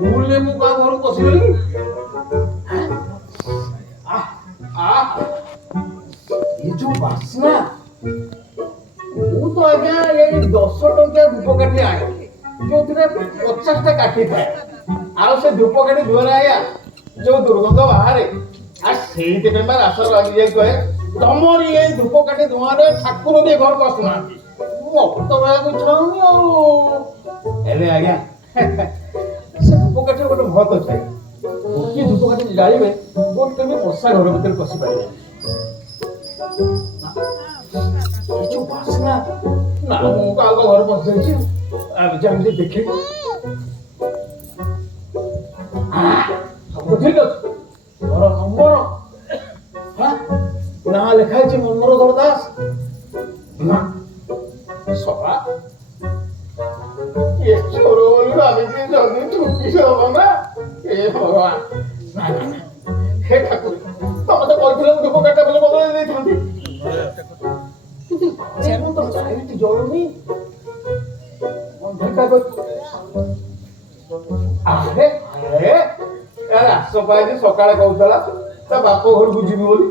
भूलने मु का घर पशिगली ये जो बासना तो आज्ञा ये 10 टंकिया धूपकाठी आଣିଲି ଯୋଉଥିରେ 50ଟା କାଠି ଥାଏ ଆଉ ସେ ଧୂପକାଠି ଧୁଆରେ ଆଜ୍ଞା ଯୋଉ ଦୁର୍ଗନ୍ଧ ବାହାରେ ଆଉ ସେଇଥିପାଇଁ ବା ରାସ ଲାଗିଯାଇ କହେ ତମର ଏଇ ଧୂପକାଠି ଧୂଆଁରେ ଠାକୁର ବି ଘର ପଶୁନାହାନ୍ତି ମତେ ତ ରହିବାକୁ ଇଚ୍ଛା ହଉନି ଆଉ ହେଲେ ଆଜ୍ଞା ସେ ଧୂପକାଠି ଗୋଟେ ମହତ ଥାଏ ଗୋଟିଏ ଧୂପକାଠି ଜାଳିବେ ଗୋଟେ ବି ମଶା ଘର ଭିତରେ ପଶି ପାରିବେ ଏ ଯୋଉ ବାସ୍ନା ନା ମୁଁ କାହା ଘର ପଶିଯାଇଛି আমি জানি দেখে ସବୁ ଠିକ ଅଛି ଘର ନମ୍ବର ନା ଲେଖା ହେଇଛି ମନୋରଧର ଦାସ ନା ସଭା ଏ ଚୋର ବୋଲି ଭାବିଛି ଯଦି ଠୁକି ହବ ନା ଏ ଭଗବାନ ନା ନା ନା ହେ ଠାକୁର ତମେ ତ କହିଥିଲେ ମୁଁ ଧୂପକାଠି ବଦଳ ବଦଳେଇ ଦେଇଥାନ୍ତି କିନ୍ତୁ ମୁଁ ତ ଲାଇଟ୍ ଜଳୁନି ଆରେ ଆରେ ରାସ ପାଇକି ସକାଳେ କହୁଥିଲା ତା ବାପ ଘରକୁ ଯିବି ବୋଲି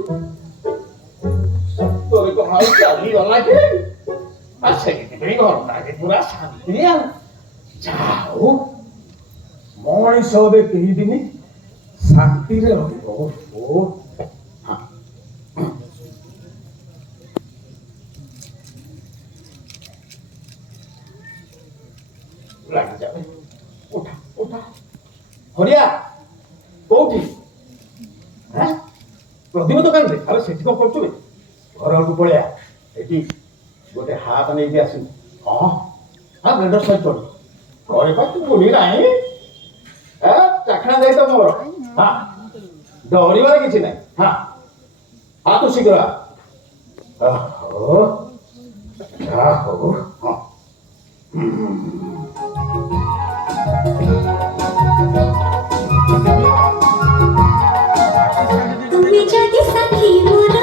ସତରେ କଣ ଆଉ ଚାଲିଗଲା କି ସେଇଥିପାଇଁ ଘରଟା ପୁରା ଶାନ୍ତି ଆଉ ଯାଉ ମଣିଷ ଏବେ କେହି ଦିନ ଶାନ୍ତିରେ ରହିବ লাগি যাবে ওঠা ওঠা হরিয়া কোউঠি হ্যাঁ প্রদীপ দোকাନରେ আরে সেଠି କଣ କରୁଛୁ ଘରକୁ ପଳେଆ ଏଠି ଗୋଟେ ହାତ ନେଇକି ଆସିବୁ ହଁ ହଁ ବ୍ଲେଣ୍ଡର ସହିତ ଘରେ ପା ତୁ ବୁଲି ନାହିଁ ଚାଖଣା ଯାଇ ତ ମୋର ହଁ ଡରିବାର କିଛି ନାହିଁ ହଁ ହଁ ତୁ ଶୀଘ୍ର ହଉ ହଁ তুমি যদি সাথী মোর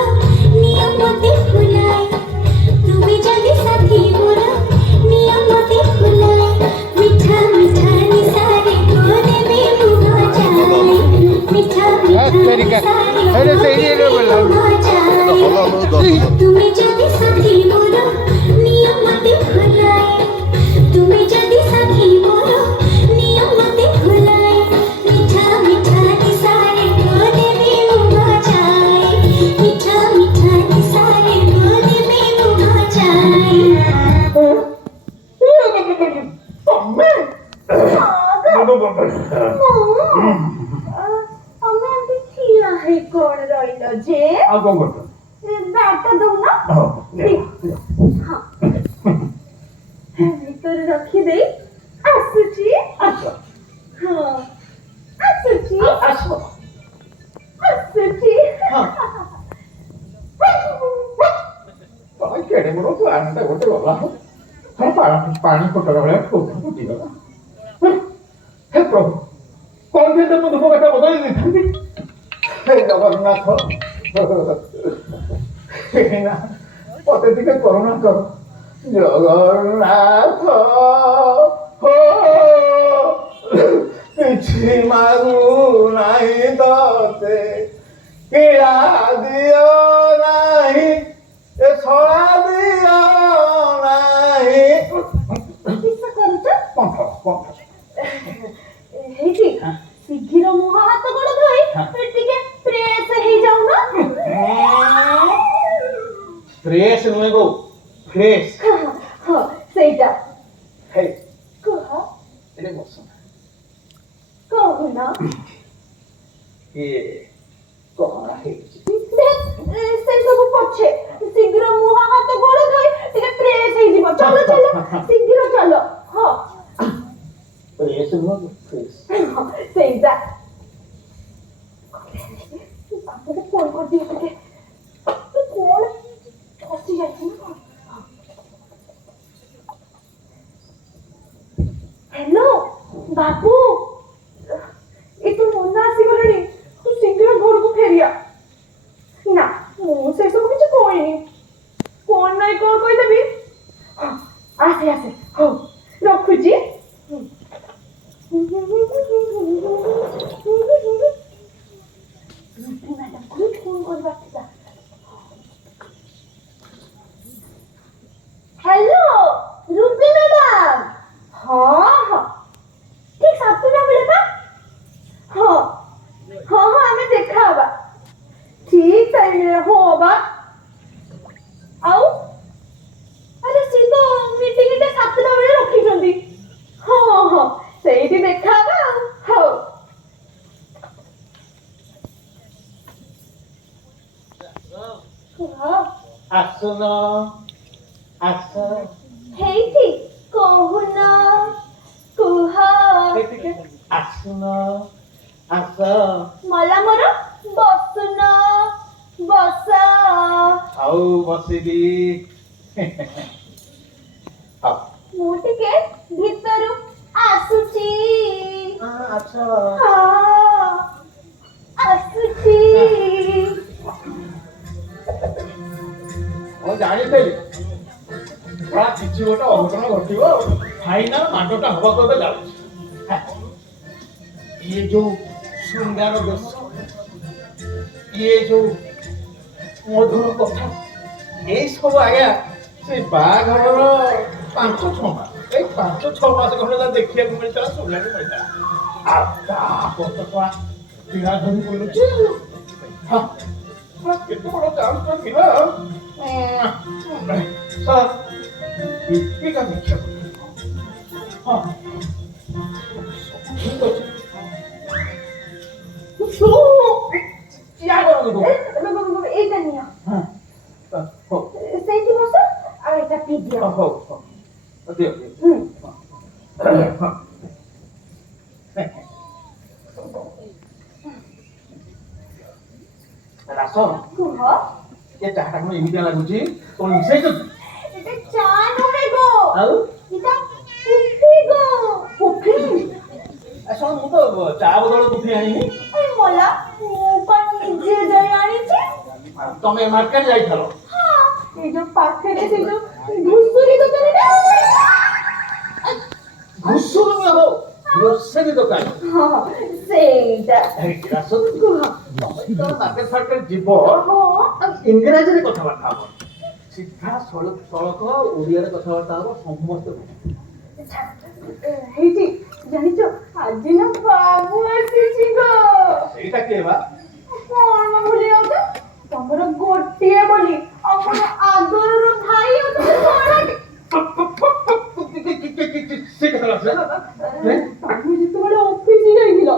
নিয়মতে ভুলাই তুমি যদি সাথী মোর নিয়মতে ভুলাই মিঠা মিঠা নিসারে কোদেবে মুহ যায় মিঠা মিঠা নিসারে কোদেবে মুহ যায় তুমি যদি সাথী মোর নিয়মতে ভুলাই তুমি যদি সাথী মোর নিয়মতে ভুলাই মিঠা মিঠা নিসারে কোদেবে মুহ যায় মিঠা মিঠা নিসারে কোদেবে মুহ যায় ଆମେ ଏମିତି ଠିଆ ହେଇ କଣ ରହିଲ ଯେ ଆଉ କଣ କରୁଛ ବ୍ୟାଗଟା ଦଉନ ଭିତରେ ରଖିଦେଇ ଆସୁଛି ହଁ ଆସୁଛି ଆସୁଛି କେଡ଼େ ବଡ଼ ପ୍ଲାନ୍ଟା ଗୋଟେ ଗଲା ପାଣି ଫୋଟକା ଭଳିଆ ଫୁଟିଗଲା ହେ ପ୍ରଭୁ କଣ ଦିନ ମୁଁ ଧୂପକାଠି ବଦଳେଇ ଦେଇଥାନ୍ତି ହେ ଜଗନ୍ନାଥ ନା ମତେ ଟିକେ କରୁଣା କର ଜଗନ୍ନାଥ ହୋ କିଛି ମାଗୁ ନାହିଁ ତତେ କିଳା ଦିଅ ନାହିଁ ଏ ଶଳା ଦିଅ ନାହିଁ କିସ କରୁଛ କଣ୍ଠ ହେଇଛି ଶୀଘ୍ର ମୁହଁ ହାତ ଗୋଡ ଧୋଇ ଟିକେ ଫ୍ରେଶ ହେଇଯାଉନ ଫ୍ରେଶ ନୁହେଁ ଗୋ ଫ୍ରେଶ ହଁ ସେଇଟା ହେ କୁହ ଏରେ ବସ କହୁନ ଏ କଣ ହେଇଛି ସେ ସବୁ ପଛେ ଶୀଘ୍ର ମୁହଁ ହାତ ଗୋଡ ଧୋଇ ଟିକେ ଫ୍ରେଶ ହେଇଯିବ ଚାଲ ଚାଲ ଶୀଘ୍ର ଚାଲ ହଁ ଫ୍ରେଶ ନୁହେଁ ଫ୍ରେଶ ସେଇଟା ବାପାକୁ ଫୋନ କରିଦିଏ ଟିକେ ତୁ କଣ ଫସି ଯାଇଛି ନା ହ୍ୟାଲୋ ବାବୁ ଏ ତୁ ମନ ଆସିଗଲାଣି ତୁ ଶୀଘ୍ର ଘରକୁ ଫେରିଆ ନା ମୁଁ ସେସବୁ କିଛି କହିନି କଣ ନାଇଁ କଣ କହିଦେବି ଆସେ ଆସେ ହଉ ରଖୁଛି ମ୍ୟାଡାମକୁ ଫୋନ କରିବା ଥିଲା। Hello Ruby madam. ହଁ ହଁ ଠିକ 7ଟା ବେଳେ ପା। ହଁ ହଁ ହଁ ଆମେ ଦେଖା ହବା ଠିକ ଟାଇମରେ। ହଁ ବା ଆଉ ଆରେ ସେ ତ ମିଟିଂଟା 7ଟା ବେଳେ ରଖିଛନ୍ତି। ହଁ ହଁ ସେଇଠି ଦେଖା ହବା ଆଉ। ହଉ କୁହ। ଆସୁନ ଆସ ହେଇଠି କହୁନ କୁହ। ଟିକେ ଆସୁନ ଆସ। ମଲା ମୋର ବସୁନ ବସ। ଆଉ ବସିବି। ହଉ ମୁଁ ଟିକେ ଭିତରୁ ଆସୁଛି। ଆଚ୍ଛା ହଁ ଆସୁଛି। ମୁଁ ଜାଣିଥିଲି କିଛି ଗୋଟେ ଅଘଟଣ ଘଟିବ। ଫାଇନାଲ ମାଡଟା ହବାକୁ ଏବେ ଯାଉଛି। ଇଏ ଯୋଉ ଶୃଙ୍ଗାର ବେଶ, ଇଏ ଯୋଉ ମଧୁର କଥା, ଏଇ ସବୁ ଆଜ୍ଞା ସେ ବାହାଘରର 5-6 ମାସ, ଏଇ 5-6 ମାସ ଖଣ୍ଡେ ଦେଖିବାକୁ ମିଳିଥିଲା, ଶୁଣିବାକୁ ମିଳିଥିଲା। ଆଉ ତାପରେ ତ କିଣା ଧରି ବୁଲୁଛି। କେତେ ବଡ ଚାନ୍ସ ଥିଲା। ଦୀପିକା ଦେଖିବାକୁ ଠିକ ଅଛି। এইটা নিও। সেইটি বসো আর এটা পি দিও। দিও ରାସ କୁହ। ଏ ଚାହାଟା କଣ ଏମିତିଆ ଲାଗୁଛି? କଣ ମିଶେଇଛ? এটা চা নহে গো। ଆଉ এটা কফি গো। কফি? ଶୁଣ, ମୁଁ ତ ଚା ବଦଳ କଫି ଆଣିନି। এই মলা ମୁଁ କଣ ନିଜେ ଯାଇ ଆଣିଛି। ତମେ ମାର୍କେଟ ଯାଇଥିଲ? ହଁ এই ଯୋଉ ପାଖରେ ସେ ଯୋଉ ଘୁଷୁରୀ ଦୋକାନଟା। ଘୁଷୁରୀ ହବ ଗ୍ରୋସରୀ ଦୋକାନ। ହଁ ସେଇଟା। ରାସ କୁହ। ମାର୍କେଟ ଫାର୍କେଟ ଯିବ, ହଁ ଇଂରାଜୀରେ କଥାବାର୍ତ୍ତା ହବ। ସିଧା ସଳଖ ଓଡ଼ିଆରେ କଥାବାର୍ତ୍ତା ହବ। ସମସ୍ତେ ହେଇଛି ଜାଣିଛ ଆଜି ନା ବାବୁ ଆସିଛି ଗো। ସେଇଟା କିଏ ବା? କଣ ଭୁଲି ଯାଉଛ? ତମର ଗୋଟିଏ ବୋଲି ଆମର ଆଦରର ଭାଇ ତମେ ଯେତେବେଳେ ଅଫିସ ଯାଇଥିଲ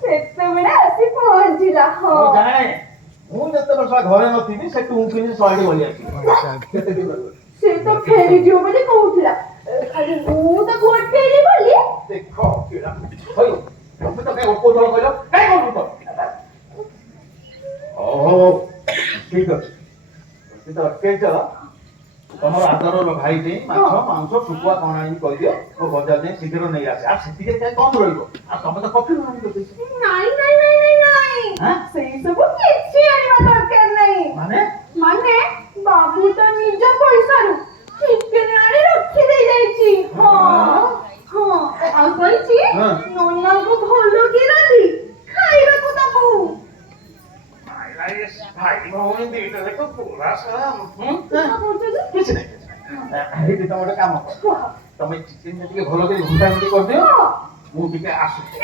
ସେତେବେଳେ ଆସି ପହଞ୍ଚିଲା। ହଁ ମୁଁ ଯେତେବେଳେ ଘରେ ନଥିଲି ସେ ଟୁଙ୍କିନି 100 ଭଳି ଆସିବ। ସେ ତ ଫେରିଯିବ ବୋଲି କହୁଥିଲା। ଖାଲି ମୁଁ ତ ଗୋଟେଇଲି ବୋଲି। ଦେଖ ତମେ ତ କାଇଁ ଉପର କହିଲ? କାଇଁ କଣ ହଉ ଠିକ ଅଛି। ଅଟକେଇଛ, ତମର ଆଦରର ଭାଇଟି ମାଛ ମାଂସ ଶୁଖୁଆ କଣ ଆଣିକି କହିଦିଅ, ମୋ ବଜାର ଯାଇ ଶୀଘ୍ର ନେଇ ଆସେ। ଆଉ ସେତିକି କଣ ରହିବ? ଆଉ ତମେ ତ କଫି ବନେଇ ଦେଇଛ। ନାଇଁ ନାଇଁ ନାଇଁ ନାଇଁ ନାଇଁ, ସେଇ ସବୁ କିଛି ଆଣିବା ଦରକାର ନାହିଁ। ମାନେ ବାବୁ ତା ନିଜ ପଇସାରୁ ଚିକେନ ଆଣି ରଖି ଦେଇ ଯାଇଛି। ହଁ ହଁ ଆଉ କହିଛି ନନାଙ୍କୁ ଭଲ କି ରାନ୍ଧି ଖାଇବାକୁ ଦବୁ। ଭାଇ ଭଉଣୀ ଦିଟା ଯାକ ପୁରା କିଛି ନାହିଁ। ଏଇଠି ତମେ ଗୋଟେ କାମ କର, ତମେ ଚିକେନ ଟିକେ ଭଲ କରି ଘୁଣ୍ଟା ଘୁଣ୍ଟି କରିଦିଅ, ମୁଁ ଟିକେ ଆସୁଛି।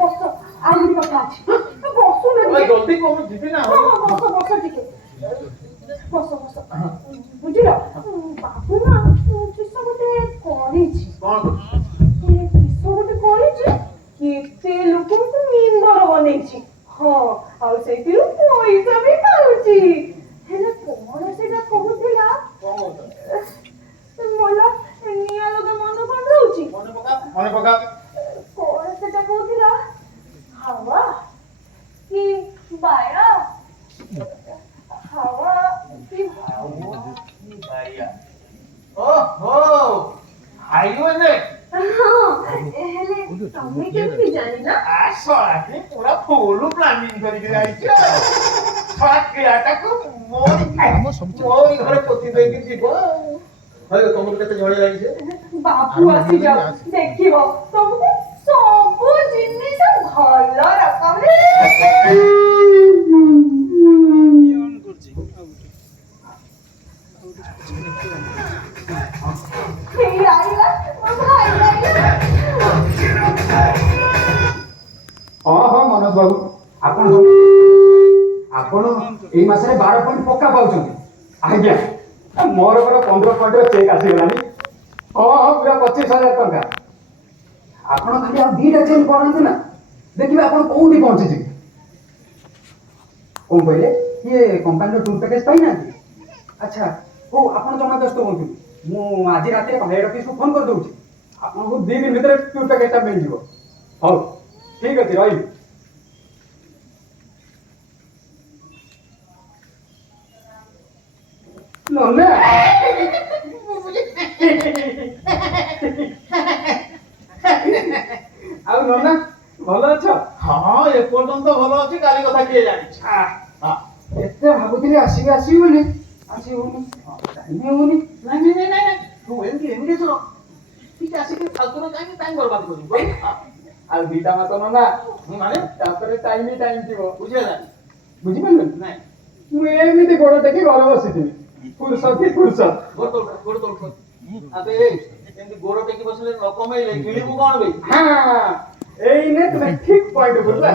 ବସ, ଆଉ ଗୋଟେ କଥା ଅଛି। ବସୁନ ଜଲ୍ଦି କଣ ଯିବି ନା। ବସ ବସ ଟିକେ ବସ ବସ। ବୁଝିଲ ବାବୁ ନା କିସ ଗୋଟେ କରିଛି। କଣ କରୁଛି? କିସ ଗୋଟେ କରିଛି, କେତେ ଲୋକଙ୍କୁ ମେମ୍ବର ବନେଇଛି। ହଁ ଆଉ ସେଇଥିରୁ ପଇସା ବି ପାଉଛି। ହେଲେ କଣ ସେଟା କହୁଥିଲା? ମଲା ନିଆଁ ଲଗା ମନ କଣ ରହୁଛି? ମନେ ପକା। କଣ ସେଟା କହୁଥିଲା? ହାୱା କି ବାୟା? ହାୱା କି ବାୟା? ଓହୋ, ହାଇୱେ। ହେଲେ ତମେ କେମିତି ଜାଣିଲ? ପୁରା ଫୁଲ ପ୍ଲାନିଂ କରିକି ଯାଇଛ। ମୋରି ଘରେ ପୋତି ଦେଇକି ଯିବ। ତମକୁ କେତେ ଜଣ ଜାଣିছে? ବାବୁ ଆସିଯାଉ ଦେଖିବ ତମକୁ ସବୁ मनोज बाबू आपण एई मासरे 12 पॉइंट पक्का पाउछन आज्ञा मोर पर 15 पॉइंट चेक आसीगलानी हाँ पूरा 25,000 टंका आपण खाली आ दीटा चेंज करंतु ना देखिबे आपण कोउठी पहुंची छी कोन पहिले ये कंपनी टूर पैकेज पाई ना अच्छा हो आपण जमा व्यस्त होंतु मु आज रात हेड ऑफिस को फोन कर दउछी आपण को 2 दिन भीतर टूर पैकेज ता मिल जिवो हो ठीक अछि रही नन्ना ଆଉ ନନା ଭଲ ଅଛ ହଁ ଏପର୍ଯ୍ୟନ୍ତ ଭଲ ଅଛି କାଲି କଥା କିଏ ଜାଣିଛି ଏତେ ଭାବୁଥିଲି ଆସିବି ଆସିବି ବୋଲି ଆସି ହଉନି ଟାଇମ୍ ହଉନି ନାଇଁ ତୁ ଏମିତି ଶୁଣ ଟିକେ ଆସିକି ଫାଲତୁର କାହିଁକି ଟାଇମ୍ ବର୍ବାଦ କରିବୁ ଆଉ ଦିଟା ମାସ ନନା ମାନେ ତାପରେ ଟାଇମ୍ ଥିବ ବୁଝିହେଲା ବୁଝିପାରିଲୁ ନାଇଁ ମୁଁ ଏମିତି ଗୋଡ଼ ଟେକି ଘରେ ବସିଥିବି ଫୁର୍ସତ ଗୋଡ଼ ତୋଳ ଆବେ ଏମିତି ଗୋଡ଼ ଟେକି ବସିଲେ ନ କମେଇଲେ କିଣିବୁ କଣ ବେ ହଁ ଏଇନେ ତୁମେ ଠିକ୍ ପଏଣ୍ଟ ବୁଝିଲ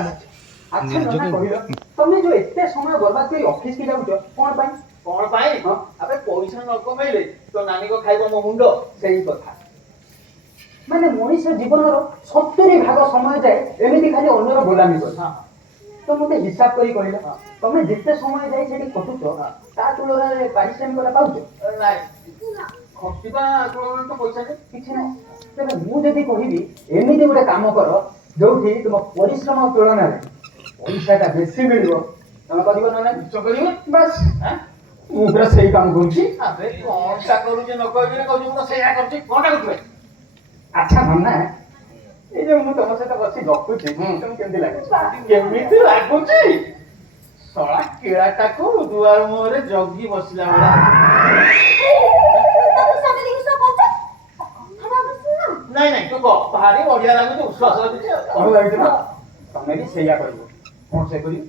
ଆଚ୍ଛା ନନା କହିଲ ତମେ ଯୋଉ ଏତେ ସମୟ ବର୍ବାଦ କରି ଅଫିସ କି ଯାଉଛ କଣ ପାଇଁ କଣ ପାଇଁ ଆବେ ପଇସା ନ କମେଇଲେ ତୋ ନାନୀଙ୍କ ଖାଇବ ମୋ ମୁଣ୍ଡ ସେଇ କଥା ମାନେ ମଣିଷ ଜୀବନର 70 ଭାଗ ସମୟ ଯାଏ ଏମିତି ଖାଲି ଅନ୍ୟର ଗୋଲାମୀ କରେ ତ ମତେ ହିସାବ କରି କହିଲ ତମେ ଯେତେ ସମୟ ଯାଇ ସେଠି ଖଟୁଛ ତା ତୁଳନାରେ ପାରିଶ୍ରମିକଟା ପାଉଛ ନାଇଁ ଖଟିବା ତୁଳନାରେ ତ ପଇସା ନେଇ କିଛି ନାହିଁ ତେବେ ମୁଁ ଯଦି କହିବି ଏମିତି ଗୋଟେ କାମ କର ଯୋଉଠି ତୁମ ପରିଶ୍ରମ ତୁଳନାରେ ପଇସାଟା ବେଶୀ ମିଳିବ ତମେ କରିବ ନା ନାହିଁ ମିଛ କରିବ ବାସ୍ ମୁଁ ପୁରା ସେଇ କାମ କରୁଛି ଆବେ କଣଟା କରୁଛି ନ କହିବି କହୁଛି ମୁଁ ତ ସେଇଆ କରୁଛି କଣଟା କରୁଛୁ ଆଚ୍ଛା ନନା ଏଇ ଯୋଉ ମୁଁ ତମ ସହିତ ବସି ଗପୁଛି ତମକୁ କେମିତି ଲାଗୁଛି କେମିତି ଲାଗୁଛି ଶଳା କିଳାଟାକୁ ଦୁଆର ମୁହଁରେ ଜଗି ବସିଲା ଭଳିଆ ନାଇଁ ତୁ କହ ଭାରି ବଢିଆ ଲାଗୁଛି ଉଶ୍ୱାସ ଲାଗୁଛି ଭଲ ଲାଗୁଛି ନା ତମେ ବି ସେଇଆ କରିବ କଣ ସେ କରିବ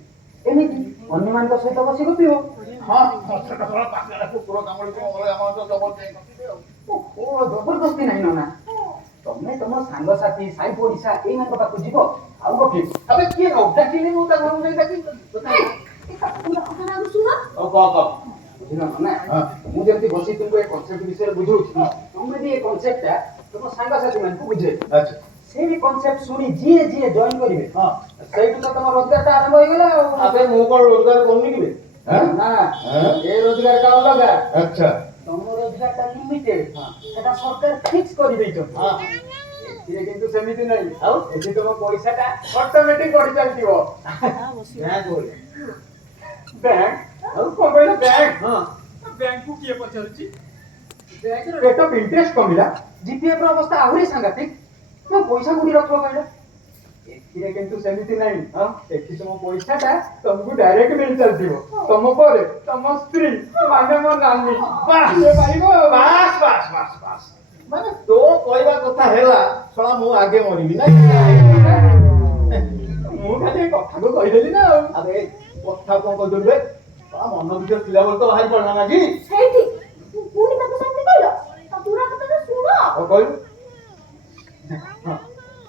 ଏମିତି ଅନ୍ୟମାନଙ୍କ ସହିତ ବସି ଗପିବ ହଁ ଛୋଟ ଛୋଟ ପାଖରେ କୁକୁର କାମୁଡିଛି ମଙ୍ଗଳ ଆମର ତ ଜବରଦସ୍ତି ଆଉ ଓ ଜବରଦସ୍ତି ନାହିଁ ନନା ତମେ ତମ ସାଙ୍ଗସାଥି ସାଇ ପଡିଶା ଏଇମାନଙ୍କ ପାଖକୁ ଯିବ ଆଉ ଗପିବ ଆବେ କିଏ ନ ଡାକିଲି ମୁଁ ତା ଘରକୁ ଯାଇ ଡାକିଲି କହ ବୁଝିଲ ନା ମୁଁ ଯେମିତି ବସି ତୁମକୁ ଏ କନସେପ୍ଟ ବିଷୟରେ ବୁଝଉଛି ତମେ ବି ଏ କନସେପ୍ଟଟା ତମ ସାଙ୍ଗସାଥି ମାନଙ୍କୁ ବୁଝେଇବ ଆଚ୍ଛା ସେଇ କନସେପ୍ଟ ଶୁଣି ଯିଏ ଜଏନ୍ କରିବେ ସେଇଠୁ ତ ତମ ରୋଜଗାରଟା ଆରମ୍ଭ ହେଇଗଲା ଆଉ ଆବେ ମୁଁ କଣ ରୋଜଗାର କରୁନି କି ନା ଏ ରୋଜଗାରଟା ଅଲଗା ଆଚ୍ଛା ତମ ରୋଜଗାରଟା ଲିମିଟେଡ ସେଟା ସରକାର ଫିକ୍ସ କରିଦେଇଛନ୍ତି ଏଥିରେ କିନ୍ତୁ ସେମିତି ନାହିଁ ଆଉ ଏଠି ତମ ପଇସାଟା ଅଟୋମେଟିକ ବଢି ଚାଲିଥିବ ବ୍ୟାଙ୍କ ଆଉ କଣ କହିଲ ବ୍ୟାଙ୍କ ବ୍ୟାଙ୍କକୁ କିଏ ପଚାରୁଛି ବ୍ୟାଙ୍କର ରେଟ୍ ଅଫ୍ ଇଣ୍ଟରେଷ୍ଟ କମିଲା ଜିପିଏଫ୍ ର ଅବସ୍ଥା ଆହୁରି ସାଂଘାତିକ ତମ ପଇସା କୋଉଠି ରଖିବ କହିଲ ଏଥିରେ କିନ୍ତୁ ସେମିତି ନାହିଁ ଏଠି ତମ ପଇସାଟା ତମକୁ ଡାଇରେକ୍ଟ ମିଳି ଚାଲିଥିବ ତମ ପରେ ତମ ସ୍ତ୍ରୀ ମାନେ ମୋ ନାନୀ ବାସ୍ ମାନେ ତୋ କହିବା କଥା ହେଲା ଶଳା ମୁଁ ଆଗେ ମରିବି ନା ମୁଁ ଖାଲି ଏ କଥାକୁ କହିଦେଲି ନା ଆଉ ଆବେ କଥା କଣ କହିଦେଲୁ ବେ ଶଳା ମନ ଭିତରେ ଥିଲା ବୋଲି ତ ବାହାରି ପଡିଲା ନା କି ସେଇଠି ପୁଣି ତାକୁ ସେମିତି କହିଲ ତା ପୁରା କଥା ଶୁଣ କଣ କହିଲୁ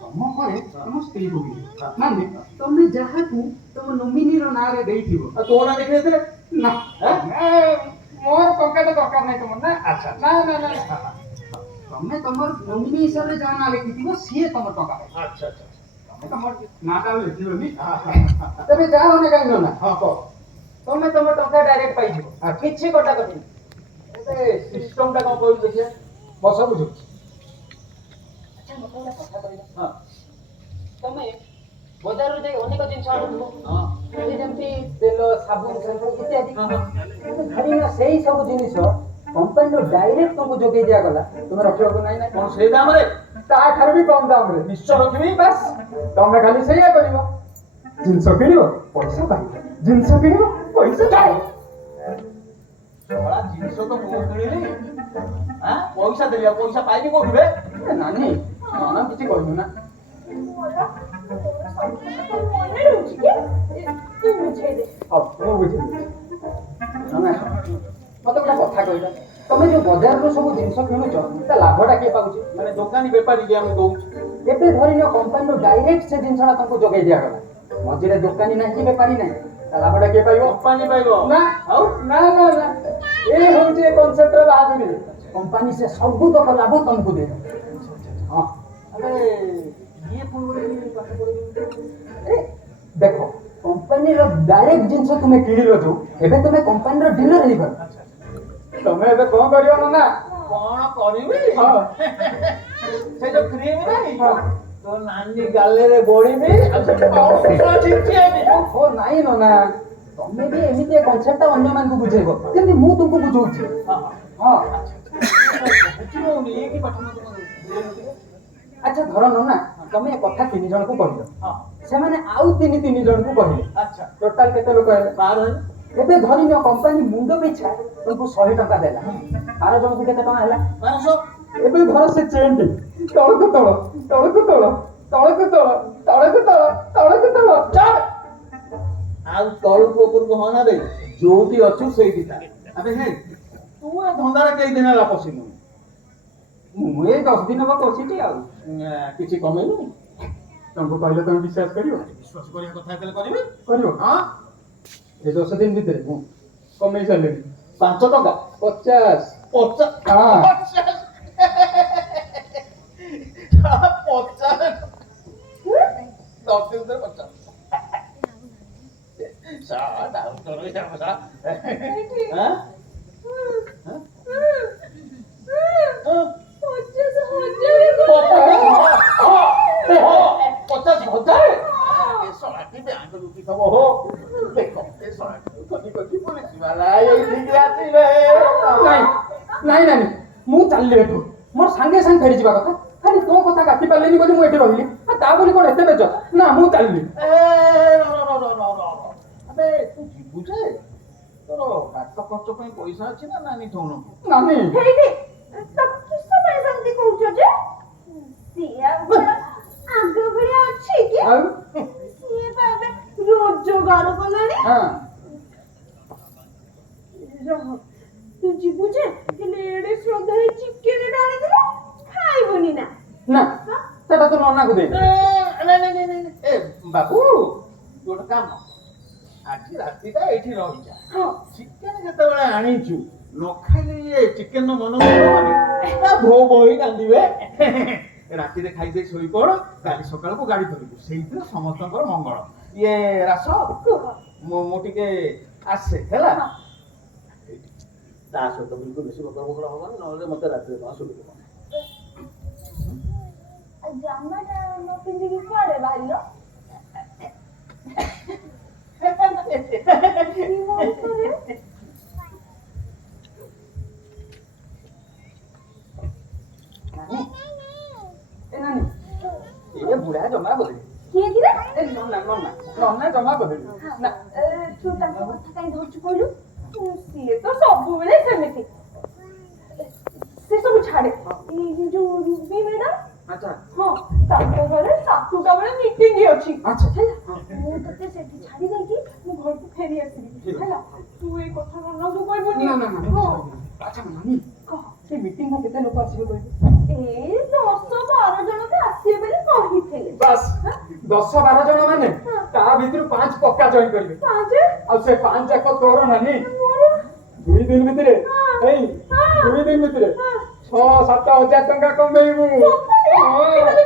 ତମ ପରେ ତମ ସ୍ତ୍ରୀ କହିବି ମାନେ ତମେ ଯାହାକୁ ତମ ନୋମିନିର ନାଁରେ ଦେଇଥିବ ଆଉ ତୋ ନା ଦେଖି ଦେଇଥିଲେ ନା ମୋର ଟଙ୍କା ତ ଦରକାର ନାହିଁ ତମର ନା ଆଚ୍ଛା ନା ତମେ ତମର ନୋମିନି ହିସାବରେ ଯାହା ନାଁ ଲେଖିଥିବ ସିଏ ତମ ଟଙ୍କା ପାଇବ ଆଚ୍ଛା ତମେ ତମର ନାଁଟା ଲେଖିବନି ତେବେ ଯାହା ହଉନା କାହିଁକି ନା ହଁ କହ ତମେ ତମ ଟଙ୍କା ଡାଇରେକ୍ଟ ପାଇଯିବ କିଛି କଟାକଟି ଏବେ ସିଷ୍ଟମଟା କଣ କହିଲୁ ଦେଖିଆ ବସ ବୁଝୁଛି ଆଚ୍ଛା ମତେ ଗୋଟେ କଥା କହିଲ ତମେ ବଜାରରୁ ଯାଇ ଅନେକ ଜିନିଷ ଆଣୁଥିବ ଯେମିତି ତେଲ ସାବୁନ ସେମ୍ପୁ ଇତ୍ୟାଦି ଧରି ନିଅ ସେଇ ସବୁ ଜିନିଷ କମ୍ପାନୀରୁ ଡାଇରେକ୍ଟ ତମକୁ ଯୋଗେଇ ଦିଆଗଲା ତୁମେ ରଖିବାକୁ ନାହିଁ ନା କଣ ସେଇ ଦାମରେ ତାଠାରୁ ବି କମ ଦାମରେ ନିଶ୍ଚୟ ରଖିବି ବାସ୍ ତମେ ଖାଲି ସେଇଆ କରିବ ଜିନିଷ କିଣିବ ପଇସା ପାଇବ ଜିନିଷ କିଣିବ ପଇସା ପାଇବ ଶଳା ଜିନିଷ ତ ମୁଁ କିଣିଲି ପଇସା ଦେବି ଆଉ ପଇସା ପାଇବି କୋଉଠି ବେ ନାନୀ ମନ କିଛି କହିବୁ ନା ମୁଁ ବୁଝିଲି ମତେ ଗୋଟେ କଥା କହିଲ ତମେ ଯୋଉ ବଜାରରୁ ସବୁ ଜିନିଷ କିଣୁଛ ତା ଲାଭଟା କିଏ ପାଉଛି ମାନେ ଦୋକାନୀ ବେପାରୀ କି ଆମେ ଦଉଛୁ ଏବେ ଧରି ନିଅ କମ୍ପାନୀରୁ ଡାଇରେକ୍ଟ ସେ ଜିନିଷଟା ତମକୁ ଯୋଗେଇ ଦିଆଗଲା ମଝିରେ ଦୋକାନୀ ନାହିଁ କି ବେପାରୀ ନାହିଁ ତା ଲାଭଟା କିଏ ପାଇବ? କମ୍ପାନୀ ପାଇବ ନା ଆଉ ନା ନା ନା ଏ ହଉଛି ଏ କନସେପ୍ଟର ବାହାଦୁରୀ। କମ୍ପାନୀ ସେ ସବୁ ତକ ଲାଭ ତମକୁ ଦେବ। ହଁ ଆରେ ଇଏ ପୁଣି ଗୋଟେ ପାଠ ପଢେଇବି ଏ ଦେଖ କମ୍ପାନୀର ଡାଇରେକ୍ଟ ଜିନିଷ ତୁମେ କିଣିଲ ଯୋଉ ଏବେ ତୁମେ କମ୍ପାନୀର ଡିଲର ହେଇଗଲ। ତମେ ଏବେ କଣ କରିବ ନା କଣ କରିବି ହଁ ସେ ଯୋଉ କ୍ରିମ ନାହିଁ ହଁ। ତୋ ନାନୀ ଗାଲେରେ ବୋଳିବି ଆଉ ସେଠି ପାଉଡର ଛିଞ୍ଚିବି ଓ ନାଇଁ ନନା ତମେ ବି ଏମିତି ଏ କନସେପ୍ଟଟା ଅନ୍ୟମାନଙ୍କୁ ବୁଝେଇବ ଯେମିତି ମୁଁ ତୁମକୁ ବୁଝଉଛି। ହଁ ବୁଝିହଉନି ଇଏ କି ପାଠ ଆଚ୍ଛା ଧର ନନା ତମେ ଏ କଥା 3 ଜଣଙ୍କୁ କହିଲ ହଁ ସେମାନେ ଆଉ 3 ଜଣଙ୍କୁ କହିଲେ ଆଚ୍ଛା ଟୋଟାଲ କେତେ ଲୋକ ହେଲେ? 12 ଏବେ ଧରିନିଅ କମ୍ପାନୀ ମୁଣ୍ଡ ପିଛା ତୁମକୁ 100 ଟଙ୍କା ଦେଲା 12 ଜଣଙ୍କୁ କେତେ ଟଙ୍କା ହେଲା? 1200 ଏବେ ଧର ସେ ଚେନଟି ତଳକୁ ତଳ ତଳକୁ ତଳ ତଳକୁ ତଳ ତଳକୁ ତଳ ତଳକୁ ତଳ ଚାଲ ଆଉ ତଳକୁ ଉପରକୁ ହନା ରେ ଯୋଉଠି ଅଛୁ ସେଇଠି ଥା ଆବେ ହେ ତୁ ଏ ଧନ୍ଦାରେ କେଇ ଦିନ ହେଲା ପଶିଲୁ ମୁଁ ଏଇ 10 ଦିନ ହବ ବସିଛି ଆଉ କିଛି କମେଇଲୁ ତମକୁ କହିଲେ ତମେ ବିଶ୍ୱାସ କରିବ? ବିଶ୍ୱାସ କରିବା କଥା ହେଲେ କରିବି କରିବ ହଁ ଏ 10 ଦିନ ଭିତରେ ମୁଁ କମେଇ ସାରିଲିଣି 5 ଟଙ୍କା 50 50 ହଁ ନାଇଁ ନାଇଁ ମୁଁ ଚାଲିଲି ଏଠୁ ମୋର ସାଙ୍ଗେ ସାଙ୍ଗେ ଫେରିଯିବା କଥା ଖାଲି ତୋ କଥା କାଟି ପାରିଲେନି ବୋଲି ମୁଁ ଏଠି ରହିଲି ଆଉ ତା ବୋଲି କଣ ଏତେ ବେଜ ନା ମୁଁ ଚାଲିଲି ଆବେ ତୁ ଯିବୁ ଯେ ତୋର ବାଟ ଖର୍ଚ୍ଚ ପାଇଁ ପଇସା ଅଛି ନା ନାନୀ ଥଉନୁ ନାନୀ ହେଇଟି ତ କିସ ପାଇଁ ସେମିତି କହୁଛ ଯେ ସିଏ ଆଗ ଭଳିଆ ଅଛି କି ଆଉ ସିଏ ତ ଏବେ ରୋଜଗାର କଲାଣି ହଁ ରହ ତୁ ଯିବୁ ଯେ ହେଲେ ଏଡେ ଶ୍ରଦ୍ଧାରେ ଚିକେନ ଆଣିଥିଲା ଖାଇବୁନି ନା ନା ସେଟା ତ ନନାକୁ ଦେଇ ଏ ବାବୁ ଗୋଟେ କାମ ଆଜି ରାତିଟା ଏଇଠି ରହିଯା ହଁ ଚିକେନ ଯେତେବେଳେ ଆଣିଛୁ ନ ଖାଇଲେ ଇଏ ଚିକେନ ମନ ହବନି ଭୋ ଭୋଇ କାନ୍ଦିବେ ରାତିରେ ଖାଇଦେଇ ଶୋଇପଡ କାଲି ସକାଳକୁ ଗାଡି ଧରିବୁ ସେଇଥିରେ ସମସ୍ତଙ୍କର ମଙ୍ଗଳ ଇଏ ରାସ କୁହ ମୁଁ ଟିକେ ଆସେ ହେଲା ହଁ। ତା ସହିତ ବିଲକୁଲ ବେଶୀ ବକର ବକର ହବନି ନହେଲେ ମତେ ରାତିରେ କଣ ଶୋଇବ ଜାମାଟା ନ ପିନ୍ଧିକି କୁଆଡେ ବାହାରିଲ କି ମଣିଷରେ ଏ ନାନୀ ଏ ବୁଢା ଜମା ବଦଳି କିଏ କିରେ ଏ ନନା ଜମା ବଦଳି ନା ତୁ ତାଙ୍କ କଥା କାଇଁ ଧରୁଛୁ କହିଲୁ ସିଏ ତ ସବୁବେଳେ ସେମିତି ସେ ସବୁ ଛାଡେ ଏଇ ଯୋଉ ରୁବି ମ୍ୟାଡାମ ଆଚ୍ଛା ହଁ ତାଙ୍କ ଘରେ 7ଟା ବେଳେ ମିଟିଂ ଅଛି ଆଚ୍ଛା ହେଲା ମୁଁ ତତେ ସେଠି ଛାଡି ଦେଇକି ମୁଁ ଘରକୁ ଫେରି ଆସିବି ହେଲା ତୁ ଏଇ କଥା ନନାକୁ କହିବୁନି ନା ହଁ ଆଚ୍ଛା ନାନୀ କହ ସେ ମିଟିଂକୁ କେତେ ଲୋକ ଆସିବେ କହିଲେ? ଏଇ 10-12 ଜଣ ତ ଆସିବେ ବୋଲି କହିଥିଲେ ବାସ୍ 10-12 ଜଣ ମାନେ ତା ଭିତରୁ 5 ପକ୍କା ଜଏନ୍ କରିବେ ଆଉ ସେ 5 ଯାକ ତୋର ନାନୀ 2 ଦିନ ଭିତରେ ଏଇ 2 ଦିନ ଭିତରେ 6-7 ହଜାର ଟଙ୍କା କମେଇବୁ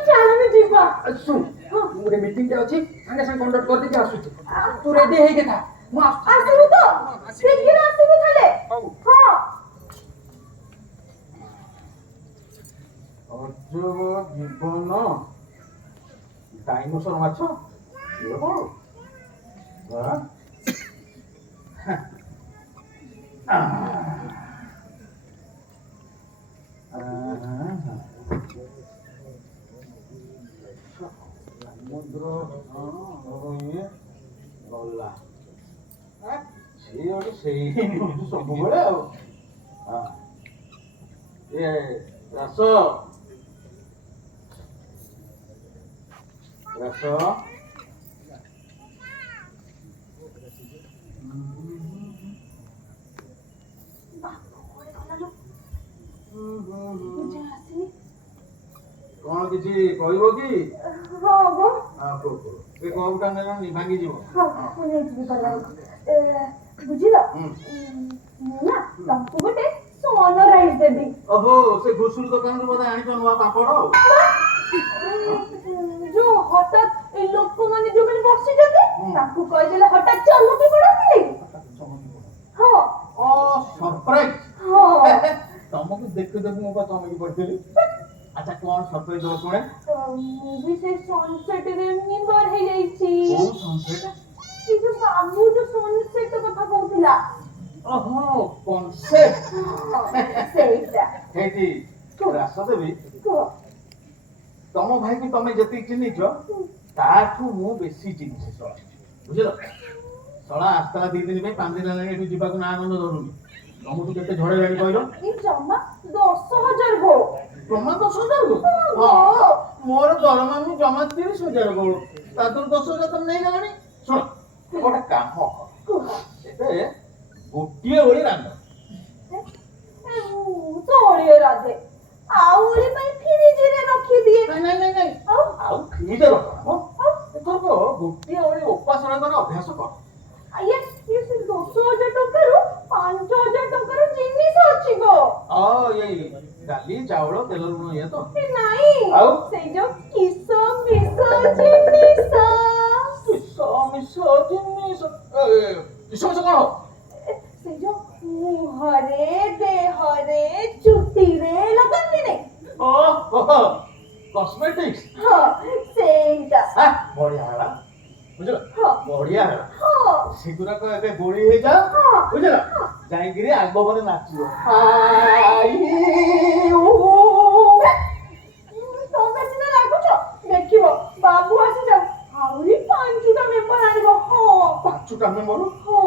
ଚାଲୁନି ଯିବା ଶୁଣ ମୁଁ ଗୋଟେ ମିଟିଂଟେ ଅଛି ସାଙ୍ଗେ ସାଙ୍ଗେ କଣ୍ଡକ୍ଟ କରିଦେଇକି ଆସୁଛି ତୁ ରେଡି ହେଇକି ଥା ମୁଁ ଆସିବୁ ତ ଶୀଘ୍ର ଆସିବୁ ତାହେଲେ ହଁ ଅଜବ ଜୀବନ ଡାଇନୋସର ମାଛ ଇଏ କଣ ସମୁଦ୍ର ଇଏ ଗଲା ସିଏ ଗୋଟେ ସେଇ ସବୁବେଳେ ଆଉ ଇଏ ରାସ ରାସ ଆସିନି କଣ କିଛି କହିବ କି? ହଁ ଗୋ ଏ କୋଉଟା ନେଲନି ଭାଙ୍ଗି ଯିବ ହଁ ମୁଁ ନେଇଯିବି କରିବାକୁ ବୁଝିଲ ହୁଁ। ମୁଁ ନା ତମକୁ ଗୋଟେ ସୋନ ରାଇସ୍ ଦେବି ଓହୋ ସେ ଘୁଷୁରୀ ଦୋକାନରୁ ବୋଧେ ଆଣିଛ ନୂଆ ପାମ୍ପଡ଼ ଯୋଉ ହଠାତ୍ ଏ ଲୋକମାନେ ଯୋଉମାନେ ବସିଛନ୍ତି ତାଙ୍କୁ କହିଦେଲେ ହଠାତ୍ ଚମକି ପଡନ୍ତି ହଁ ଓ ସରପ୍ରାଇଜ ହଁ ତମକୁ ଦେଖୁ ଦେଖୁ ମୁଁ ବା ଚମକି ପଡିଥିଲି ଆଚ୍ଛା କଣ ସରପ୍ରାଇଜ ଦବ ଶୁଣେ ମୁଁ ବି ସେ ସନସେଟରେ ନିମ୍ବର ହେଇଯାଇଛି କୋଉ ସନସେଟ ଏ ଯୋଉ ବାବୁ ଯୋଉ ସନସେଟ କଥା କହୁଥିଲା ଓହୋ କନସେପ୍ଟ ସେଇଟା ହେଇଟି ରାସ ଦେବି କୁହ ତମ ଭାଇକୁ ତମେ ଯେତିକି ଚିହ୍ନିଛ ତାଠୁ ମୁଁ ବେଶୀ ଚିହ୍ନିଛି ଶଳା ବୁଝିଲ ଶଳା ଆସିଥିଲା 2 ଦିନ ପାଇଁ 5 ଦିନ ହେଲାଣି ଏଠୁ ଯିବାକୁ ନା ଆନନ୍ଦ ଧରୁନି ତମଠୁ କେତେ ଝଡେଇଲାଣି କହିଲ ଏ ଜମା 10,000 ଗୋ ଜମା 10,000 ହଁ ମୋର ଦରମା ମୁଁ ଜମା 30,000 ଗୋଳ ତା ଦେହରୁ 10,000 ତମେ ନେଇଗଲାଣି ଶୁଣ ଗୋଟେ କାମ କୁହ ଏବେ ଗୋଟିଏ ଓଳି ରାନ୍ଧ ମୁଁ ତ ଓଳିଏ ରାଧେ ଆଉ ଓଳି ପାଇଁ ଫ୍ରିଜରେ ରଖିଦିଏ ନାଇଁ ଆଉ ଫ୍ରିଜରେ ରଖ ଏଥରକ ଗୋଟିଏ ଓଳି ଉପାସ ରହିବାର ଅଭ୍ୟାସ କର ଆଜ୍ଞା ଇଏ ସେ 10,000 ଟଙ୍କାରୁ 5,000 ଟଙ୍କାର ଜିନିଷ ଅଛି ଗୋ ଏଇ ଡାଲି ଚାଉଳ ତେଲ ଲୁଣ ଇଏ ତ ଏ ନାଇଁ ଆଉ? ସେଇ ଯୋଉ କିସ ମିସ ଜିନିଷ କିସ ଜିନିଷ କଣ ସେଇ ଯୋଉ ମୁହଁରେ ଦେହରେ ଚୁଟିରେ ଲଗାନ୍ତିନି ଓହୋ କସ୍ମେଟିକ୍ସ ହଁ ସେଇଟା ବଢିଆ ହେଲା ବୁଝିଲ ହଁ ବଢିଆ ହେଲା ହଁ ସେଗୁଡାକ ଏବେ ଗୋଳି ହେଇଯାଅ ହଁ ବୁଝିଲ ଯାଇକିରି ଆଲବମରେ ନାଚିବ ତମେ ସିନା ଲାଗୁଛ ଦେଖିବ ବାବୁ ଆସିଯାଉ ଆହୁରି 5ଟା ମେମ୍ବର ଆଣିବ ହଁ 5ଟା ମେମ୍ବର ହଁ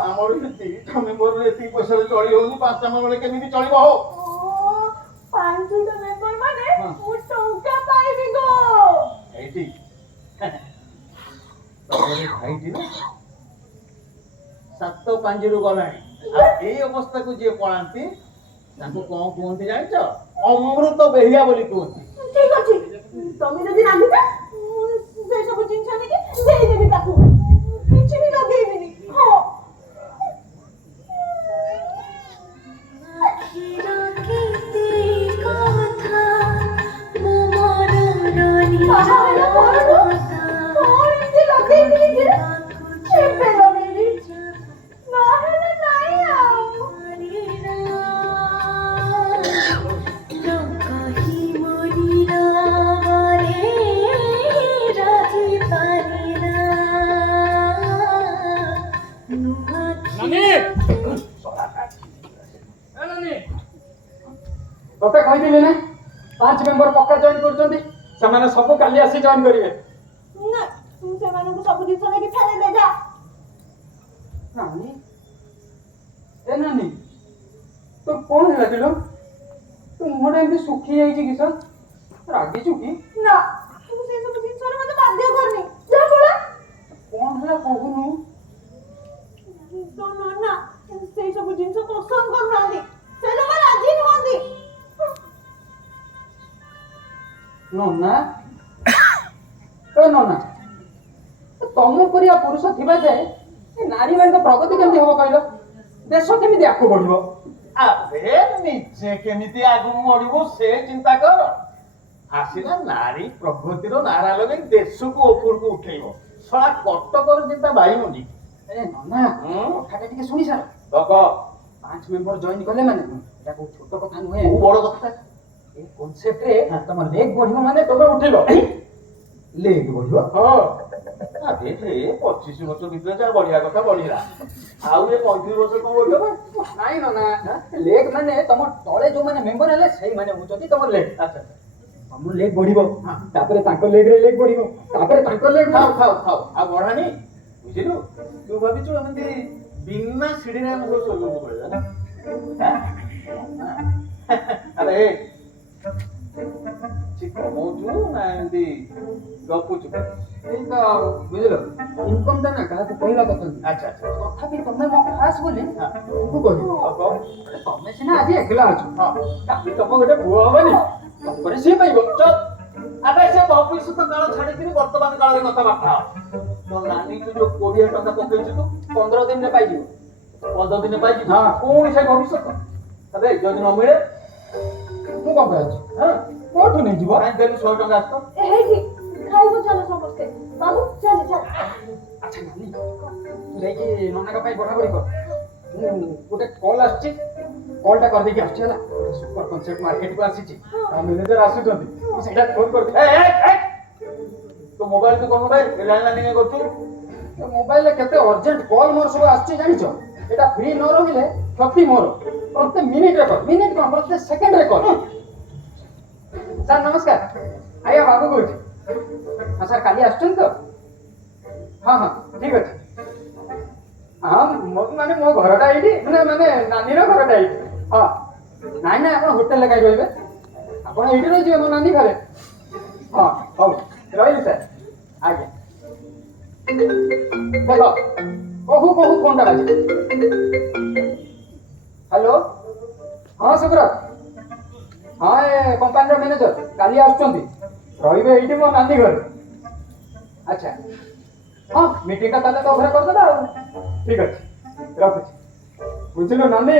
ଆମର ଏ 2ଟା ମେମ୍ବର ଏତିକି ପଇସାରେ ଚଳି ହଉନି 5ଟା ମେମ୍ବର କେମିତି ଚଳିବ ହଉ 5ଟା ମେମ୍ବର ମାନେ ହଁ। ମୁଁ ଟଙ୍କା ପାଇବି ଗୋ ଏଇଠି ତମର ଭାଇଟି ନା 7 ପାଞ୍ଜିରୁ ଗଲାଣି ଆଉ ଏଇ ଅବସ୍ଥାକୁ ଯିଏ ପଳାନ୍ତି ତାଙ୍କୁ କଣ କୁହନ୍ତି ଜାଣିଛ ଅମୃତ ବେହିଆ ବୋଲି କୁହନ୍ତି ଠିକ ଅଛି ତମେ ଯଦି ରାଗୁଛ ସେ ସବୁ ଜିନିଷ ନେଇକି ଦେଇଦେବି ତାକୁ କିଛି ବି ଲଗେଇବିନି ହଁ ବାହା ହେଲା ପରଠୁ କଣ ଏମିତି ଲଗେଇଥିଲି ଯେ ଏବେ ଲଗେଇଲି ନହେଲେ ନାଇଁ ଆଉ ତତେ କହିଥିଲି ନା 5 ମେମ୍ବର ପକ୍କା ଜଏନ୍ କରୁଛନ୍ତି ସେମାନେ ସବୁ କାଲି ଆସି ଜଏନ୍ କରିବେ ନା ତୁ ସେମାନଙ୍କୁ ସବୁ ଜିନିଷ ନେଇକି ଫେରେଇ ଦେ ଯା ନାନୀ ଏ ନାନୀ ତୋ କଣ ହେଲା କିଲୋ ତୋ ମୁହଁଟା ଏମିତି ଶୁଖି ଯାଇଛି କିସ ରାଗିଛୁ କି ନା ତୁ ସେ ସବୁ ଜିନିଷରେ ମତେ ବାଧ୍ୟ କରନି ଯା ପଳା କଣ ହେଲା କହୁନୁ ତୋ ନନା ସେଇ ସବୁ ଜିନିଷ ପସନ୍ଦ କରୁନାହାନ୍ତି ସେ ଜମା ରାଜି ନୁହନ୍ତି ନନା ନନା ତମ ପରିଆ ପୁରୁଷ ଥିବା ଯାଏ ଏ ନାରୀମାନଙ୍କ ପ୍ରଗତି କେମିତି ହବ କହିଲ ଦେଶ କେମିତି ଆଗକୁ ବଢିବ ଆରେ ନିଜେ କେମିତି ଆଗକୁ ବଢିବ ସେ ଚିନ୍ତା କର ଆସିଲା ନାରୀ ପ୍ରଗତିର ନାରା ଲଗେଇ ଦେଶକୁ ଉପରକୁ ଉଠେଇବ ଶଳା କଟକର ଚିନ୍ତା ବାଇମୁନି ଏ ନନା କଥାଟା ଟିକେ ଶୁଣି ସାର 5 ମେମ୍ବର ଜଏନ୍ କଲେ ମାନେ ଏଟା କୋଉ ଛୋଟ କଥା ନୁହେଁ କୋଉ ବଡ କଥା এই কনসেপ্টরে তোমার লেগ বঢ়িব মানে তোমরা উঠিব ଲେଗ ବଢିବ ହଁ ଆରେ 25 ବର୍ଷ ଭିତରେ ଯାହା ବଢିଆ କଥା ବଢିଲା ଆଉ ଏ 35 ବର୍ଷ କଣ ବଢିବ ନାଇଁ ନା ଲେଗ ମାନେ ତମ ତଳେ ଯୋଉ ମାନେ ମେମ୍ବର ହେଲେ ସେଇ ମାନେ ହଉଛନ୍ତି ତମ ଲେଗ ଆଚ୍ଛା ତମ ଲେଗ ବଢିବ ତାପରେ ତାଙ୍କ ଲେଗରେ ଲେଗ ବଢିବ ତାପରେ ତାଙ୍କ ଲେଗ ଥାଉ ଆଉ ବଢାନି ବୁଝିଲୁ ତୁ ଭାବିଛୁ ଏମିତି ବିନା ସିଡିରେ ଆମେ ସବୁ ଶୋଇବାକୁ ପଡିବ ଆରେ କିଛି କମଉଛୁ ନା ଏମିତି ଗପୁଛୁ এই তো বুঝলো ইনকমটা না কাহাକୁ କହିବା କଥା ନୁହେଁ ଆଚ୍ଛା ତଥାପି ତମେ ମୋ ଖାସ୍ ବୋଲି ମୁଁ କହିବି ତମେ ସିନା ଆଜି ଏକଲା ଅଛ କାଲି ତମ ଗୋଟେ ପୁଅ ହବନି ତାପରେ ସିଏ ପାଇବ ଚଲ ଆବେ ସେ ଭବିଷ୍ୟତ କାଳ ଛାଡିକିରି ବର୍ତ୍ତମାନ କାଳରେ କଥାବାର୍ତ୍ତା ମୋ ନାନୀକୁ ଯୋଉ 20 ଟଙ୍କା ପକେଇଛୁ ତୁ 15 ଦିନରେ ପାଇଯିବୁ 15 ଦିନରେ ପାଇଯିବୁ ହଁ। ପୁଣି ସେ ଭବିଷ୍ୟତ ଆବେ ଯଦି ନ ମିଳେ ମୁଁ କଣ କହିଛି ହଁ କୋଉଠୁ ନେଇଯିବ କାହିଁ ଦେଲୁ 100 ଟଙ୍କା ଆସିତ ହେଇକି ଖାଇବ ଚାଲ ସମସ୍ତେ ବାବୁ ଚାଲ ଚାଲ ଆଚ୍ଛା ନାନୀ ତୁ ଯାଇକି ନନାଙ୍କ ପାଇଁ ବଢ଼ାବଢ଼ି କର ମୁଁ ଗୋଟେ କଲ୍ ଆସୁଛି କଲ୍ଟା କରିଦେଇକି ଆସୁଛି ହେଲା ସୁପର କନସେପ୍ଟ ମାର୍କେଟକୁ ଆସିଛି ତା ମ୍ୟାନେଜର ଆସୁଛନ୍ତି ମୁଁ ସେଇଟା ଫୋନ୍ କରିଦେବି ତୋ ମୋବାଇଲ ତୁ କଣ ଭାଇ ଲାଇନ ଲାଇନ କରୁଛୁ ମୋବାଇଲରେ କେତେ ଅର୍ଜେଣ୍ଟ କଲ୍ ମୋର ସବୁ ଆସୁଛି ଜାଣିଛ এটা ফ্রি ন রহিলে ক্ষতি মোর প্রত্যেক মিনিটে কল মিনিট কম প্রত্যেক সেকেন্ডরে কল স্যার নমস্কার আইয়া বাবু কইছি হ্যাঁ স্যার কালি আসছেন তো হ্যাঁ হ্যাঁ ঠিক আছে হ্যাঁ মানে মো ঘরটা এইটি মানে মানে নানির ঘরটা এইটি হ্যাঁ নাই না আপনার হোটেলে কাই রইবে আপনার এইটি রইଯିବେ ମୋ ନାନୀ ଘରେ ହଁ ହଉ ରହିଲି ସାର୍ ଆଜ୍ଞା ଦେଖ କହୁ କହୁ ଫୋନଟା ବାଜି ହ୍ୟାଲୋ ହଁ ସୁବ୍ରତ ହଁ ଏ କମ୍ପାନୀର ମ୍ୟାନେଜର କାଲି ଆସୁଛନ୍ତି ରହିବେ ଏଇଠି ମୋ ନାନୀ ଘରେ ଆଚ୍ଛା ହଁ ମିଟିଂଟା ତାହେଲେ ତ ଘରେ କରିଦେବା ଆଉ ଠିକ ଅଛି ରଖୁଛି ବୁଝିଲୁ ନାନୀ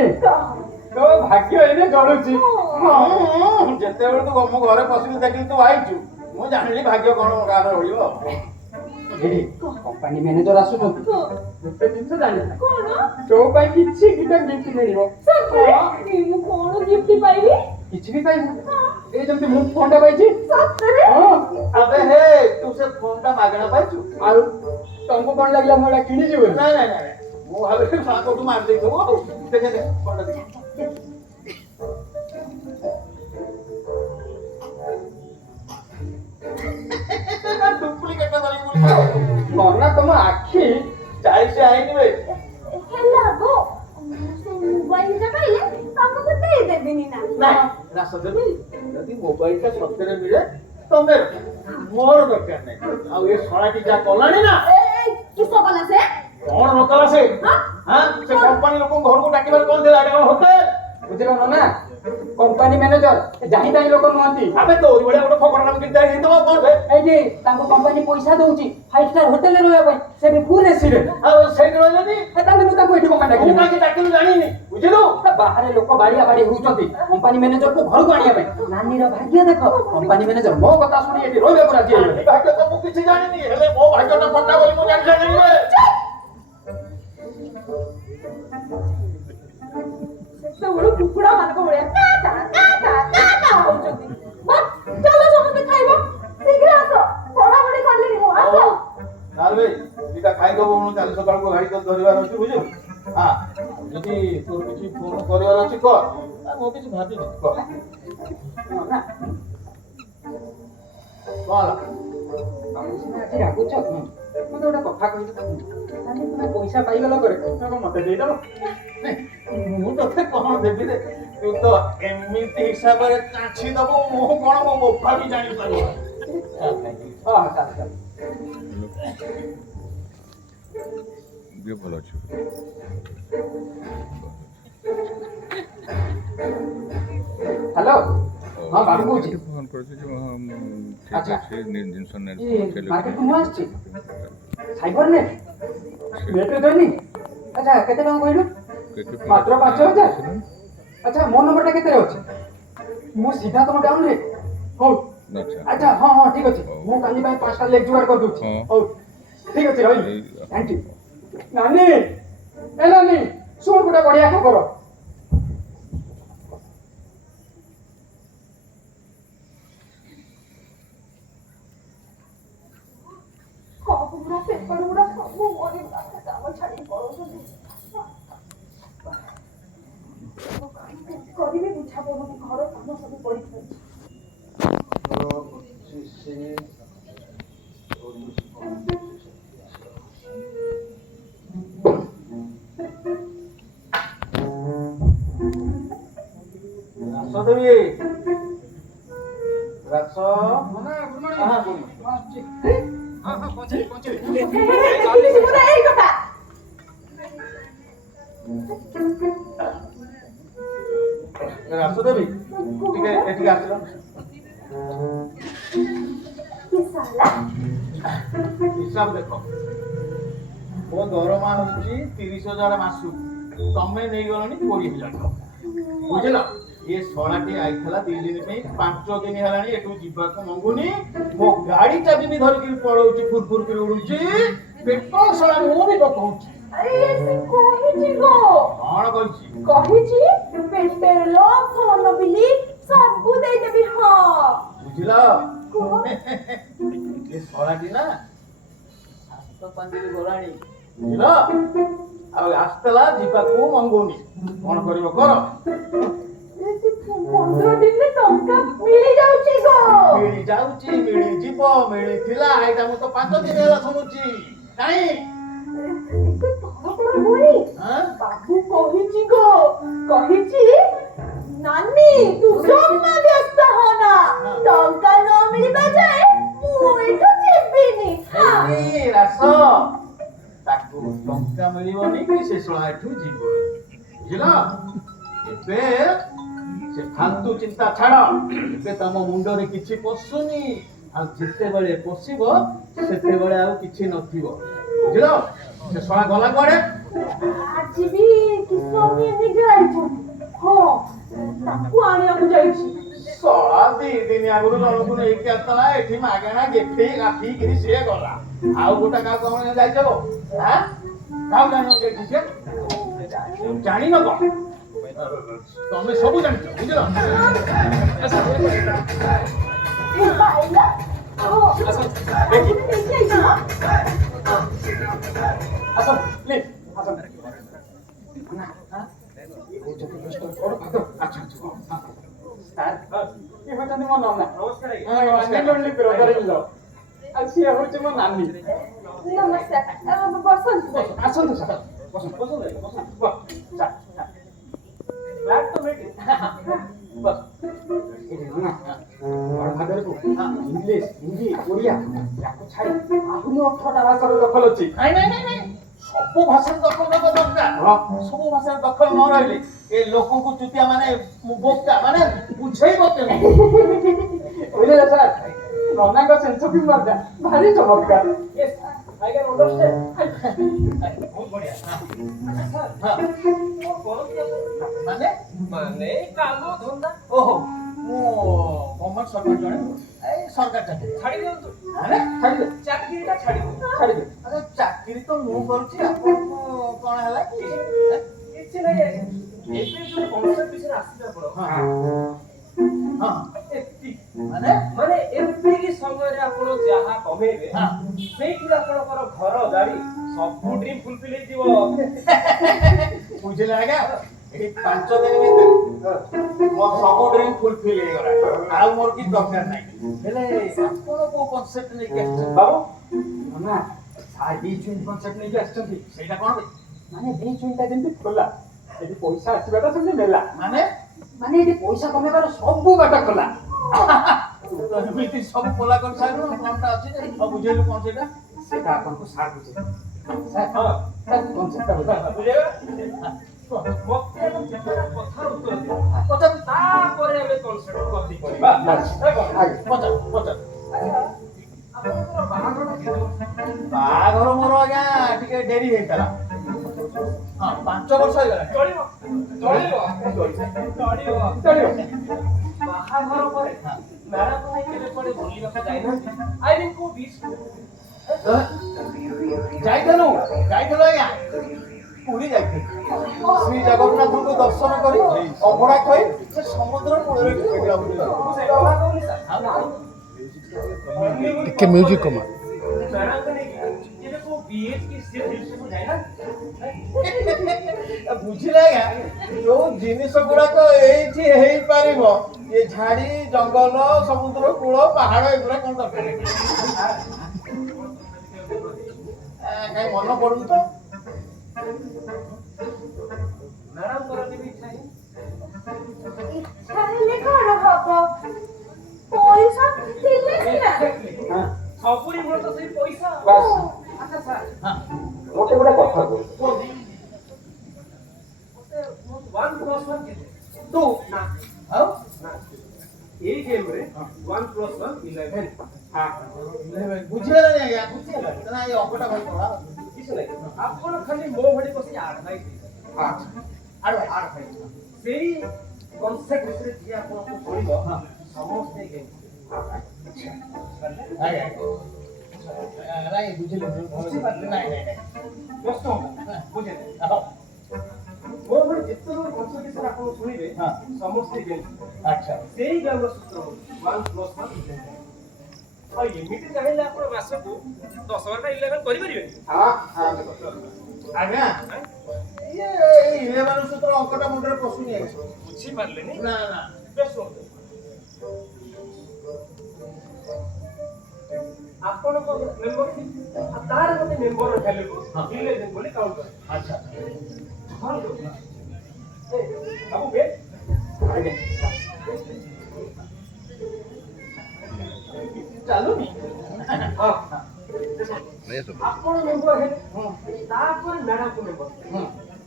ତୋ ଭାଗ୍ୟ ଏଇନେ ଜଳୁଛି ଯେତେବେଳେ ତୁ ମୋ ଘରେ ପଶିକି ଦେଖିଲି ତୁ ଆଇଛୁ ମୁଁ ଜାଣିଲି ଭାଗ୍ୟ କଣ ଗାଁରେ ରହିବ ଏଇଠି କମ୍ପାନୀ ମ୍ୟାନେଜର ଆସୁଛନ୍ତି ଗୋଟେ ଜିନିଷ ଜାଣିଲା କଣ ତୋ ପାଇଁ କିଛି ଗୋଟେ ଗିଫ୍ଟ ମିଳିବ ସତରେ ମୁଁ କଣ ଗିଫ୍ଟ ପାଇବି କିଛି ବି ପାଇବୁ ଏଇ ଯେମିତି ମୁଁ ଫୋନଟା ପାଇଛି ସତରେ ହଁ ଆବେ ହେ ତୁ ସେ ଫୋନଟା ମାଗଣା ପାଇଛୁ ଆଉ ତମକୁ କଣ ଲାଗିଲା ମୁଁ ଏଇଟା କିଣିଛି ବୋଲି ନାଇଁ ନାଇଁ ନାଇଁ ମୁଁ ଭାବିଲି ମା କୋଉଠୁ ମାରି ଦେଇଥିବୁ ଆଉ ଦେଖେ ଦେଖେ ଫୋନଟା ଦେଖେ ଡୁପ୍ଲିକେଟ ଧରିକି ବୁଲିବ ନନା ତମ ଆଖି 40 ଆଇନିବେ ହେଲା ବୋ ସେ ମୋବାଇଲଟା ପାଇଲେ ତମକୁ ଦେଇଦେବିନି ନା ନାଇଁ ରାସ ଦେବି ଯଦି ମୋବାଇଲଟା ସତରେ ମିଳେ ତମେ ମୋର ଦରକାର ନାହିଁ ଆଉ ଏ ଶଳାଟି ଯାହା କଲାଣି ନା କିସ କଲା ସେ କଣ ନକଲା ସେ ସେ କମ୍ପାନୀ ଲୋକଙ୍କୁ ଘରକୁ ଡାକିବାର କଣ ଥିଲା ଏଟା କଣ ହୋଟେଲ ବୁଝିଲ ନନା କମ୍ପାନୀ ମ୍ୟାନେଜର ଜାଣି ତାଇ ଲୋକ ନୁହନ୍ତି ଆବେ ତୋରି ଭଳିଆ ଗୋଟେ ଫକଡା ନାମ କିଣି ହେଇଥିବ କଣ ବେ ଏଇଠି ତାଙ୍କୁ କମ୍ପାନୀ ପଇସା ଦଉଛି 5 ଷ୍ଟାର ହୋଟେଲରେ ରହିବା ପାଇଁ ସେ ବି ଫୁଲ ଏସିରେ ଆଉ ସେଇଠି ରହିଲେନି ତାହେଲେ ମୁଁ ତାଙ୍କୁ ଏଠି କମ୍ପାନୀ ମୁଁ ଡାକିଲି କାହିଁକି ଡାକିଲୁ ଜାଣିନି ବୁଝିଲୁ ବାହାରେ ଲୋକ ବାଡିଆ ବାଡି ହଉଛନ୍ତି କମ୍ପାନୀ ମ୍ୟାନେଜରକୁ ଘରକୁ ଆଣିବା ପାଇଁ ନାନୀର ଭାଗ୍ୟ ଦେଖ କମ୍ପାନୀ ମ୍ୟାନେଜର ମୋ କଥା ଶୁଣି ଏଠି ରହିବାକୁ ରାଜି ଏ ହେଇଗଲେ ଭାଗ୍ୟ ତ ମୁଁ କିଛି ଜାଣିନି ହେଲେ ମୋ ଭାଗ୍ୟଟା ଫଟା ବୋଲି ମୁଁ ଜାଣି ଜାଣିନି ସେତେବେଳେ କୁକୁଡ଼ା ମାନଙ୍କ ଭଳିଆ ହଉଛନ୍ତି ଚାଲ ସମସ୍ତେ ଖାଇବ ଶୀଘ୍ର ଆସ ପଢାପଢି କଲିଣି ମୁଁ ଆସ ତାହେଲେ ଦିଟା ଖାଇଦବୁ ମୁଁ କାଲି ସକାଳକୁ ଗାଡି କରି ଧରିବାର ଅଛି ବୁଝିଲୁ ହଁ ଯଦି ତୋର କିଛି ଫୋନ କରିବାର ଅଛି କହ ମୁଁ କିଛି ଭାବିନି କହ ନନା କଣ ହେଲା ତମେ ସିନା ଆଜି ରାଗୁଛ ମତେ ଗୋଟେ କଥା କହିଛ ତାହେଲେ ତୁମେ ପଇସା ପାଇଗଲା ପରେ କଣ ମତେ ଦେଇଦବ ମୁଁ ତତେ କଣ ଦେବି ରେ ତୁ ତ ଏମିତି ହିସାବରେ ଚାଛି ଦବୁ ମୁଁ କଣ ମୋ ବୋପା ବି ଜାଣିପାରିବ ହଁ ଚାଲ ଚାଲ ଦିଅ ଭଲ ଅଛି ହ୍ୟାଲୋ ହଁ ବାବୁ କହୁଛି ଫୋନ୍ କରୁଛି ଯେ ହଁ ଠିକ୍ ଆଚ୍ଛା। ଅଛି ଜିନିଷ ମାର୍କେଟକୁ ମୁଁ ଆସିଛି ସାଇବର ନେଟ୍ ନେଟ୍ରେ ଦଉନି ଆଚ୍ଛା କେତେ ଟଙ୍କା କହିଲୁ ମାତ୍ର 5,000 ଆଚ୍ଛା ମୋ ନମ୍ବରଟା କେତେରେ ଅଛି ମୁଁ ସିଧା ତମ ଟାଉନରେ ହଉ ଆଚ୍ଛା ହଁ ହଁ ଠିକ୍ ଅଛି ମୁଁ କାଲି ପାଇଁ 5ଟା ଲେଗ ଯୋଗାଡ଼ କରିଦେଉଛି ହଉ ଠିକ୍ ଅଛି ରହିଲି ଥ୍ୟାଙ୍କ ୟୁ ନାନୀ ଏ ନାନୀ ଶୁଣ ଗୋଟେ ବଢ଼ିଆ ଖବର ପୁରା ପେପର ଗୁଡା ସବୁ ଗରିବ କାମ ଛାଡି ପଳଉଛନ୍ତି କରିବି ବୁଝା ପଡୁନି ଘର କାମ ସବୁ ପଡିଛି ରାସ ଦେବି ରାସ ନନା ଗୁଡ୍ ମର୍ଣ୍ଣିଂ ହଁ ହଁ ପହଞ୍ଚିଲି ପହଞ୍ଚିଲି ଏଇ କଥା ରାସ ଦେବି ଟିକେ ଏଠିକି ଆସିଲ ସାଲା ହିସାବ ଦେଖ ମୋ ଦରମା ହଉଛି 30,000 ମାସକୁ ତମେ ନେଇଗଲଣି 20,000 ଟଙ୍କା ବୁଝିଲ ଏ ଶଳାଟି ଆଇଥିଲା 2 ଦିନ ପାଇଁ 5 ଦିନ ହେଲାଣି ଏଠୁ ଯିବାକୁ ମଙ୍ଗୁନି ମୋ ଗାଡି ଚାବି ବି ଧରିକି ପଳଉଛି ଫୁରଫୁର କରି ଉଡୁଛି ପେଟ୍ରୋଲ ଶଳା ମୁଁ ବି ପକଉଛି ଆରେ ସେ କହିଛି ଗୋ କଣ କହିଛି କହିଛି ପେଟ୍ରୋଲ ଫୋନ ବିଲି ସବୁ ଦେଇଦେବି ହଁ ବୁଝିଲ କୁହ ଏ ଶଳାଟି ନା ହାତ ପାଞ୍ଜିରେ ଗଲାଣି ବୁଝିଲ ଆଉ ଆସିଥିଲା ଯିବାକୁ ମଙ୍ଗୁନି କଣ କରିବ କର 15 ଦିନରେ ଟଙ୍କା ମିଳିଯାଉଛି ଗୋ ମିଳିଯାଉଛି ମିଳିଯିବ ମିଳିଥିଲା ଏଇଟା ମୁଁ ତ 5 ଦିନ ହେଲା ଶୁଣୁଛି କାଇଁ ଏତେ ତରତର ହୁଏ ଆଁ? ବାବୁ କହିଛି ଗୋ କହିଛି ନାନୀ ତୁ ଜମା ବ୍ୟସ୍ତ ହନା ଟଙ୍କା ନ ମିଳିବା ଯାଏ ମୁଁ ଏଠୁ ଯିବିନି ଏଇ ରାସ ତାକୁ ଟଙ୍କା ମିଳିବନି କି ସେ ଶଳା ଏଠୁ ଯିବ ବୁଝିଲ ଏବେ ସେ ଫାଲତୁ ଚିନ୍ତା ଛାଡ ଏବେ ତମ ମୁଣ୍ଡରେ କିଛି ପଶୁନି ଆଉ ଯେତେବେଳେ ପଶିବ ସେତେବେଳେ ଆଉ କିଛି ନଥିବ ବୁଝିଲ ସେ ଶଳା ଗଲା କୁଆଡେ ଆଜି ବି କିଶୋରୀ ନେଇକି ଯାଇଛନ୍ତି ହଁ ତାକୁ ଆଣିବାକୁ ଯାଇଛି ଶଳା 2 ଦିନ ଆଗରୁ ଜଣକୁ ନେଇକି ଆସିଥିଲା ଏଠି ମାଗଣା ଗେଠେଇ ଗାଠିକିରି ସିଏ ଗଲା ଆଉ ଗୋଟେ କାହାକୁ କଣ ଯାଇଛ ଆଁ କାହାକୁ ଜାଣିନ ଯାଇଠି ସିଏ ଜାଣିନ କଣ ତମେ ସବୁ ଜାଣିଛ ବୁଝିଲ ଏ ବାଇଲା ଦେଖି ନେଇକି ଯାଇଛି ନା ଆସ ପ୍ଲିଜ ଆସ ନା ଆଁ ଏ ହଉଛନ୍ତି ମିଷ୍ଟର କଡ଼ ଭାଗ ଆଚ୍ଛା ଆଚ୍ଛା ଇଏ ହଉଛନ୍ତି ମୋ ନନା ନମସ୍କାର ବ୍ରଦର ଇନ୍ ଲ ଆଉ ସିଏ ହଉଛି ମୋ ନାନୀ ନମସ୍କାର ବସନ୍ତୁ ଆସନ୍ତୁ ସାର୍ ବସନ୍ତୁ ବସନ୍ତୁ ବସନ୍ତୁ ବସ ଚା ଚା ଗ୍ଲାଡ ଟୁ ମିଟ୍ ବସ ଏଠି ନା ବଡ଼ ଭାଗରକୁ ଇଂଲିଶ ହିନ୍ଦୀ ଓଡ଼ିଆ ୟାକୁ ଛାଡ଼ି ଆହୁରି 18ଟା ଭାଷାର ଦଖଲ ଅଛି ନାଇଁ ସବୁ ଭାଷାରେ ଦଖଲ ଦେବା ଦରକାର ସବୁ ଭାଷାରେ ଦଖଲ ନ ରହିଲେ ଏ ଲୋକଙ୍କୁ ଚୁତିଆ ମାନେ ବୋକା ମାନେ ବୁଝେଇବ କେମିତି ବୁଝିଲେ ସାର୍ ନନାଙ୍କ ସେନ୍ସ ଅଫ୍ ହ୍ୟୁମରଟା ଭାରି ଚମତ୍କାର ୟେସ୍ ଆଇ କ୍ୟାନ୍ ଅଣ୍ଡରଷ୍ଟାଣ୍ଡ ବହୁତ ବଢିଆ ମାନେ ମାନେ କାମ ଧନ୍ଦା ଓହୋ ମୁଁ ଗଭର୍ଣ୍ଣମେଣ୍ଟ ସର୍ଭେଣ୍ଟ ଜଣେ ଏଇ ସରକାର ଚାକିରି ଛାଡ଼ି ଦିଅନ୍ତୁ ଆରେ ଛାଡ଼ିଦେ ଚାକିରିଟା ଛାଡ଼ିବୁ ଛାଡ଼ିଦେ ଆରେ ଚାକିରି ତ ମୁଁ କରୁଛି ଆପଣଙ୍କୁ କଣ ହେଲା କି କିଛି ନାହିଁ ଏବେ ଯୋଉ କନସେପ୍ଟ ବିଷୟରେ ଆସିଲେ ଆପଣ ହଁ ଏତିକି ମାନେ ମାନେ ଏତିକି ସମୟରେ ଆପଣ ଯାହା କମେଇବେ ହଁ ସେଇଥିରେ ଆପଣଙ୍କର ଘର ଗାଡି ସବୁ ଡ୍ରିମ୍ ଫୁଲଫିଲ୍ ହେଇଯିବ ବୁଝିଲେ ଆଜ୍ଞା ଏଇ 5 ଦିନ ଭିତରେ ମୋ ସବୁ ଡ୍ରିମ୍ ଫୁଲଫିଲ୍ ହେଇଗଲା ଆଉ ମୋର କିଛି ଦରକାର ନାହିଁ ହେଲେ ଆପଣ କୋଉ କନସେପ୍ଟ ନେଇକି ଆସିଛନ୍ତି ବାବୁ ନା ସାର୍ ବି ଚୁଇନ୍ କନସେପ୍ଟ ନେଇକି ଆସିଛନ୍ତି ସେଇଟା କଣ ବେ? ମାନେ ବି ଚୁଇନ୍ଟା ଯେମିତି ଖୋଲା ସେଠି ପଇସା ଆସିବାଟା ସେମିତି ମେଲା ମାନେ ମାନେ ଏଠି ପଇସା କମେଇବାର ସବୁ ବାଟ ଖୋଲା ତ ଏମିତି ସବୁ କୋଲା କରି ସାରିଲୁ କଣଟା ଅଛି ଯେ ବୁଝେଇଲୁ କଣ ସେଇଟା ସେଟା ଆପଣଙ୍କୁ ସାର୍ ବୁଝେଇବେ ସାର୍ ସାର୍ କନସେପ୍ଟଟା ବୁଝେଇବା ମତେ ଏବଂ ଯେତେଟା କଥାର ଉତ୍ତର ଦିଅ ପଚାର ତାପରେ ଆମେ କନସେପ୍ଟ କମ୍ପ୍ଲିଟ୍ କରିବା ପଚାର ପଚାର ଆପଣଙ୍କର ବାହାଘରଟା କେତେ ବର୍ଷ ବାହାଘର ମୋର ଆଜ୍ଞା ଟିକେ ଡେରି ହେଇଥିଲା ହଁ 5 ବର୍ଷ ହେଇଗଲା ଚଳିବ ଚଳିବ ଚଳିବ ବାହାଘର ପରେ ମ୍ୟାଡାମ ଭାଇ କେବେ କୁଆଡେ ବୁଲିବାକୁ ଯାଇନାହାନ୍ତି ଆଇ ମିନ୍ କୋଉ ବିଚ୍ ଯାଇଥିଲୁ ଆଜ୍ଞା ପୁରୀ ଯାଇଥିଲୁ ଶ୍ରୀ ଜଗନ୍ନାଥଙ୍କୁ ଦର୍ଶନ କରି ଅଭଡ଼ା ଖାଇ ସେ ସମୁଦ୍ର କୂଳରେ ଟିକେ ବୁଲାବୁଲି କଲୁ। ଟିକେ ମ୍ୟୁଜିକ୍ କମା ମ୍ୟାଡାମକୁ ନେଇକି କେବେ କୋଉ ବିଚ୍ କି ସି ବିଚ୍ ସବୁ ଯାଇନାହାନ୍ତି ବୁଝିଲେ ଆଜ୍ଞା ଯୋଉ ଜିନିଷ ଗୁଡାକ ଏଇଠି ହେଇପାରିବ ଏ ଝାଡି ଜଙ୍ଗଲ ସମୁଦ୍ର କୂଳ ପାହାଡ ଏଗୁଡା କଣ ଦରକାର କାହିଁ ମନ ପଡୁନି ତ ମ୍ୟାଡାମଙ୍କର କେବେ ଇଚ୍ଛା ହେଇନି ଇଚ୍ଛା ହେଲେ କଣ ହବ ପଇସା ଥିଲେ ସିନା ସବୁରି ମୂଳ ତ ସେଇ ପଇସା ଆଚ୍ଛା ସାର୍ ଗୋଟେ ଗୋଟେ କଥା ମତେ 1 + 1 କେତେ ତୁ ନା ଆଉ ନା ଏଇ ଗେମରେ 1 + 1 11 ବୁଝିଗଲାନି ଆଜ୍ଞା ବୁଝିଗଲାନି ନା ଏଇ ଅଙ୍କଟା ଭାଇ ପଢା କିଛି ନାହିଁ ଆପଣ ଖାଲି ମୋ ଭଳି ବସି ଆଡଭାଇସ୍ ସେଇ କନସେପ୍ଟ ବିଷୟରେ ଯିଏ ଆପଣଙ୍କୁ କହିବ ସମସ୍ତେ ଆଜ୍ଞା ନାଇଁ ବୁଝିଲି ବୁଝିପାରିଲି ନାଇଁ ନାଇଁ ନାଇଁ ବ୍ୟସ୍ତ ହୁଅନ୍ତୁ ବୁଝିଲେ ମୋ ଭଳି ଯେତେ ଜଣ କନସେପ୍ଟ ବିଷୟରେ ଆପଣ ଶୁଣିବେ ସମସ୍ତେ ଗେମ୍ ଆଚ୍ଛା ସେଇ ଗେମ୍ର ସୂତ୍ର ହଉଛି 1+1 ଆଉ ଏମିତି ଚାହିଁଲେ ଆପଣ ମାସକୁ 10 11 କରିପାରିବେ ଆଜ୍ଞା ଇଏ 11 ସୂତ୍ର ଅଙ୍କଟା ମୁଣ୍ଡରେ ପଶୁନି ଆଜ୍ଞା ବୁଝିପାରିଲେନି ନା ନା ବ୍ୟସ୍ତ ହୁଅନ୍ତୁ ଆପଣଙ୍କ ମେମ୍ବରସିପ ତାର ଗୋଟେ ମେମ୍ବର ଭ୍ୟାଲୁ ରିଲେସନ ବୋଲି କାଉଣ୍ଟ କରେ ଆଚ୍ଛା ବାବୁ ବେ ଆଜ୍ଞା ଚାଲୁନି ଆପଣ ମେମ୍ବର ହେଲେ ତାପରେ ମ୍ୟାଡାମକୁ ମେମ୍ବର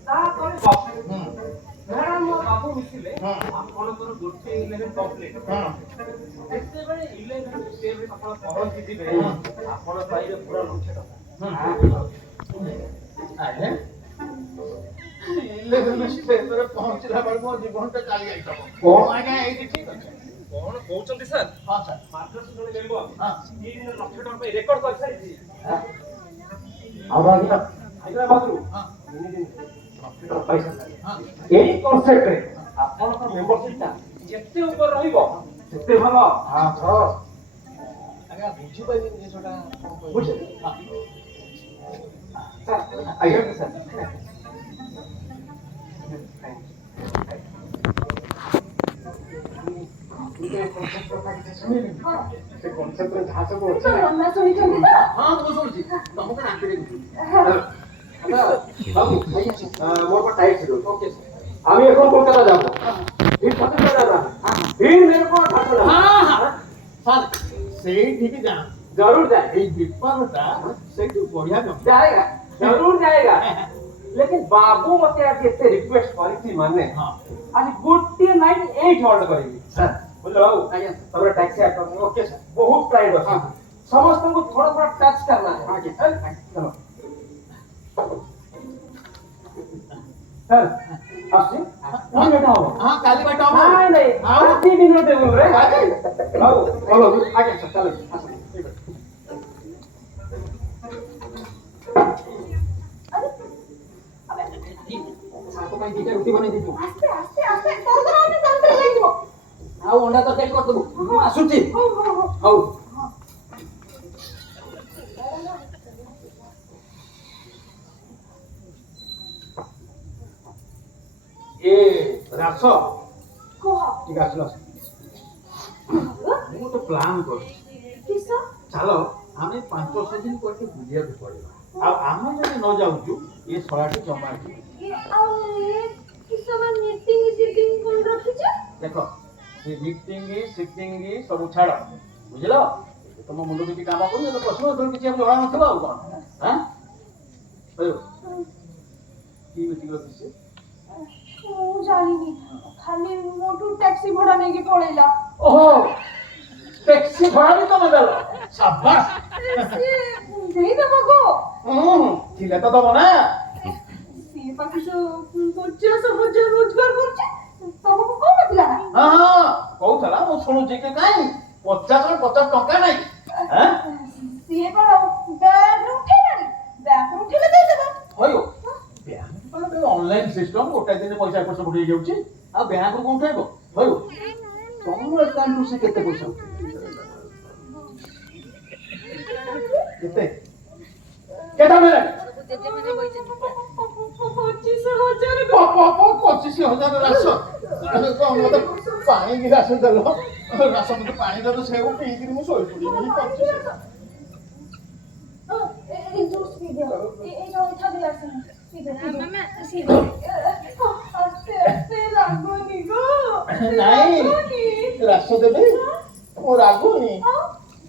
ତାପରେ ବାବୁ ମ୍ୟାଡାମ ଆଉ ବାବୁ ମିଶିଲେ ଆପଣଙ୍କର ଗୋଟେ 11 କମ୍ପ୍ଲିଟ ଯେତେବେଳେ 11 ସ୍ଟେପରେ ଆପଣ ପହଞ୍ଚିଯିବେ ଆପଣ ପାଇବେ ପୁରା 1,00,000 ଟଙ୍କା ଆଜ୍ଞା 11 ସ୍ଟେପରେ ପହଞ୍ଚିଲା ବେଳକୁ ମୋ ଜୀବନଟା ଚାଲି ଯାଇଥିବ ଆଜ୍ଞା ଏଇଠି ଠିକ ଅଛି କଣ କହୁଛନ୍ତି ସାର୍ ହଁ ସାର୍ ମାର୍କେଟ ଜଣେ ମେମ୍ବର ହଁ 1,00,000 ଟଙ୍କା ପାଇଁ ରେକର୍ଡ କରିସାରିଛି ଆଉ ଆଜ୍ଞା ହାଇଦ୍ରାବାଦରୁ ହଁ କମ୍ପ୍ୟୁଟର ପଇସା ହଁ ଏଇ କନସେପ୍ଟରେ ଆପଣଙ୍କ ମେମ୍ବରସିପଟା ଯେତେ ଉପରେ ରହିବ ସେତେ ଭଲ ହଁ ଆଜ୍ଞା ବୁଝିପାରିଲି ଜିନିଷଟା ବୁଝିଲେ ହଁ ସାର୍ ଆଜ୍ଞା ସାର୍ ସେ କନସେପ୍ଟରେ ଯାହା ସବୁ ଅଛି ନନା ଶୁଣିଛନ୍ତି ତ? ହଁ ମୁଁ ଶୁଣୁଛି ତମକୁ ରାତିରେ মোর টাইট ছিল ওকে আমি এখন কলকাতা যাব এই সাথে যাবা এই মেরে को ठाकुर हाँ हाँ सर ସେଇଠିକି ଯାଅ जरूर जाए ଏଇ ବିପାରଟା ସେଇଠି ବଢିଆ ଜମି जाएगा जरूर जाएगा लेकिन बाबू मते आज एते रिक्वेस्ट करिथि माने हाँ आज गोटे नाइट 8 होल्ड करिवि सर बुझलो बाबू आज्ञा तमरे टैक्सी आइटम ओके सर बहुत प्राइड है समस्त को थोड़ा थोड़ा टच करना है आगे चलो सर आसी कौन बैठा हो हाँ काली बेटा नहीं नहीं हाँ आधी दिन टेबल रे आगे बाबू बोलो आगे सर चलो साको ପାଇଁ ଦିଟା ରୁଟି ବନେଇ ଦେଇଛୁ ଆସ୍ତେ ଆସ୍ତେ ଆସ୍ତେ ତୋର ତ ଆମେ ତନ୍ତ୍ର ଲାଗିବ ଆଉ ଅଣ୍ଡା ତରକାରୀ କରିଦେବୁ ମୁଁ ଆସୁଛି ହଉ ହଉ ହଉ ହଉ ଏ ରାସ କହ ଟିକେ ଆସିଲ ମୁଁ ଗୋଟେ ପ୍ଲାନ୍ କରୁଛି କିସ ଚାଲ ଆମେ 5-6 ଦିନ ପରେ ବୁଲିବାକୁ ପଡ଼ିବ ଆଉ ଆମେ ଯଦି ନ ଯାଉଛୁ ଏ ଶଳାଟି ଜମା ଯିବ ଆଉ କିସ ବା ମିଟିଂ ସିଟିଂ କୋନ ରଖିଛ ଦେଖ ସେ ମିଟିଂ ସିଟିଂ ସବୁ ଛାଡ଼ ବୁଝିଲ ତମ ମୁଣ୍ଡ କିଛି କାମ କରୁନି ତ ପ୍ରଶ୍ନ ଉତ୍ତର କିଛି ଜଣା ନଥିବ ଆଉ କ'ଣ ହାଁ କି ମିଟିଂ ରଖିছে ମୁଁ ଜାଣିନି ଖାଲି ମୋଠୁ ଟ୍ୟାକ୍ସି ଭଡା ନେଇକି ପଳେଇଲା ଓହୋ ଟେକ୍ସି ଭଡ଼ା ବି ତମେ ଦେଲ ସାବାସ୍ ସିଏ ଦେଇଦେବ ଗୋ ଥିଲେ ତ ଦବ ନା ସିଏ ପାଖେ ତ 50,000 ରୋଜଗାର କରୁଛି ତମକୁ କଣ ଥିଲା ନା ହଁ ହଁ କହୁଥିଲା ମୁଁ ଶୁଣୁଛି କି କାଇଁ 50 ଟଙ୍କା ନାହିଁ ହାଁ ସିଏ କଣ ବ୍ୟାଙ୍କରୁ ଉଠେଇଲାଣି ବ୍ୟାଙ୍କରୁ ଉଠେଇଲେ ଦେଇଦେବ ହଇଓ ବ୍ୟାଙ୍କ ଅନଲାଇନ୍ ସିଷ୍ଟମ୍ ଗୋଟାଏ ଦିନରେ ପଇସା ଏପଟ ସେପଟ ହେଇଯାଉଛି ଆଉ ବ୍ୟାଙ୍କରୁ କଣ ଉଠେଇବ ହଇଓ ତମ ଆକାଉଣ୍ଟରୁ ସେ କେତେ ପଇସା କେତେ କେତେ ମିଳିଲାଣି 25,000 ରାସ ମତେ ପାଣି ଗିଲାସ ଦେଲ ରାସ ମତେ ପାଣି ଦେଲ ସେଉ ପିଇକିରି ମୁଁ ଶୋଇପଡ଼ିବି 25,000 এই জুস পি দিও এই যে ওঠা দিলা শুনো পি দে মামা আসি আস্তে আস্তে রাগুনি গো ନାଇଁ ରାସ ଦେବେ ମୁଁ ରାଗୁନି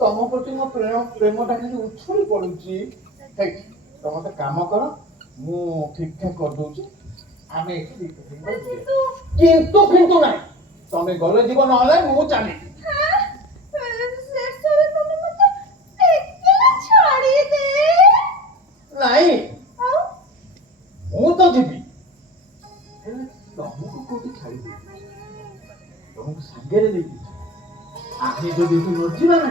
ତମ ପ୍ରତି ମୋ ପ୍ରେମଟା ଖାଲି ଉଛୁଳି ପଡୁଛି ତମେ ଗୋଟେ କାମ କର ମୁଁ ଠିକ ଠାକ କରିଦଉଛି ଆମେ ଏଠି କିନ୍ତୁ ଫିନ୍ତୁ ନାହିଁ ତମେ ଗଲେ ଯିବ ନହେଲେ ମୁଁ ଚାଲିବି ଶେଷରେ ତମେ ମତେ ଘେରେ ଦେଇଛି ଆମେ ଯଦି ଏଠୁ ନଯିବା ନା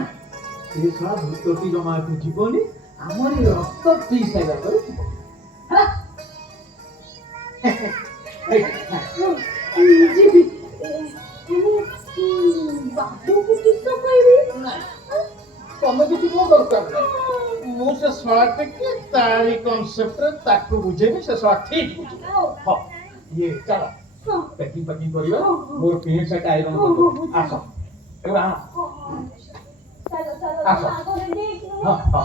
ସେ ଶଳା ଭୂତଟି ଜମା ଏଠୁ ଯିବନି ଆମରି ରକ୍ତ ପିଇ ସାରିଲା ପରେ ଯିବ ଯିବି ବାବୁକୁ କିସ କହିବି ତମେ କିଛି ମୋ ଦରକାର ନାହିଁ ମୁଁ ସେ ଶଳା ଟିକେ ତାରି କନସେପ୍ଟରେ ତାକୁ ବୁଝେଇବି ସେ ଶଳା ଠିକ ବୁଝିବ ହଁ ଇଏ ଚାଲ ପ୍ୟାକିଂ କରିବା ମୋର ପ୍ୟାଣ୍ଟ ସାର୍ଟ ଆଇରନ୍ କରିଦେବ ଆସ ଏଗୁଡ଼ା ଆଣ ଚାଲ ଚାଲ ଆସ। ଆଗରେ ନେଇକି ହଁ ହଁ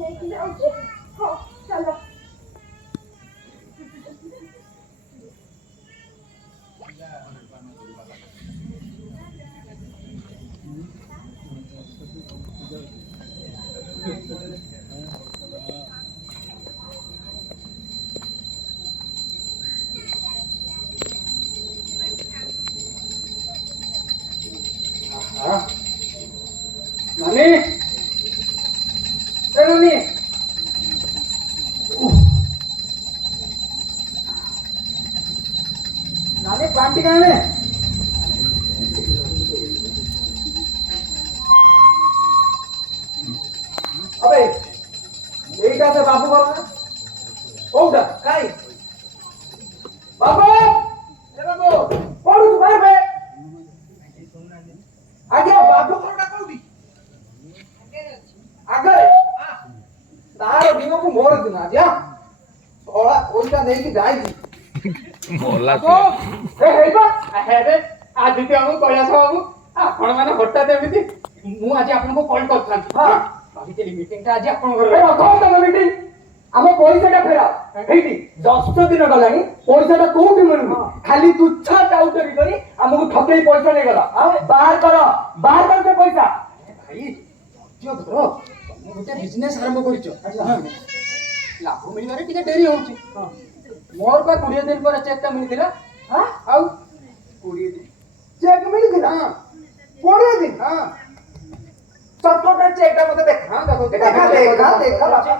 ନେଇକି ଯାଉଛି ହଁ ଚାଲ नानी ए नानी नानी पार्टी कहाँ है अबे यही का से बाबू करो ना ओटा काई बाबू ए बाबू पढ़ू तू बाहर बे आगे बाबू करोटा कोडी आगे तार दिनो को मोर दिन आज या ओला कोईटा नहीं कि जाई जी मोला ए हेबा हेबे आ दिते हम कैलाश बाबू आपण माने हटात एमिति मु आज आपन को कॉल करथांती हां भाभी मीटिंग ता आज आपन घर ए कौन ता मीटिंग हम पैसा फेरा हेटी 10 दिन गलानी पैसा कोठी मिलुनी खाली तुच्छ टाउटरी करी हमको ठकेई पैसा नहीं गला बाहर कर से पैसा भाई जो धरो तुम गोटे बिजनेस आरंभ करिचो लाभ मिलबारे टिके डेरी होउची मोर का 20 दिन पर चेक ता मिलथिला हां आउ 20 दिन चेक मिलथिला हां 20 दिन हां सटोटा चेक ता मते देख हां देखो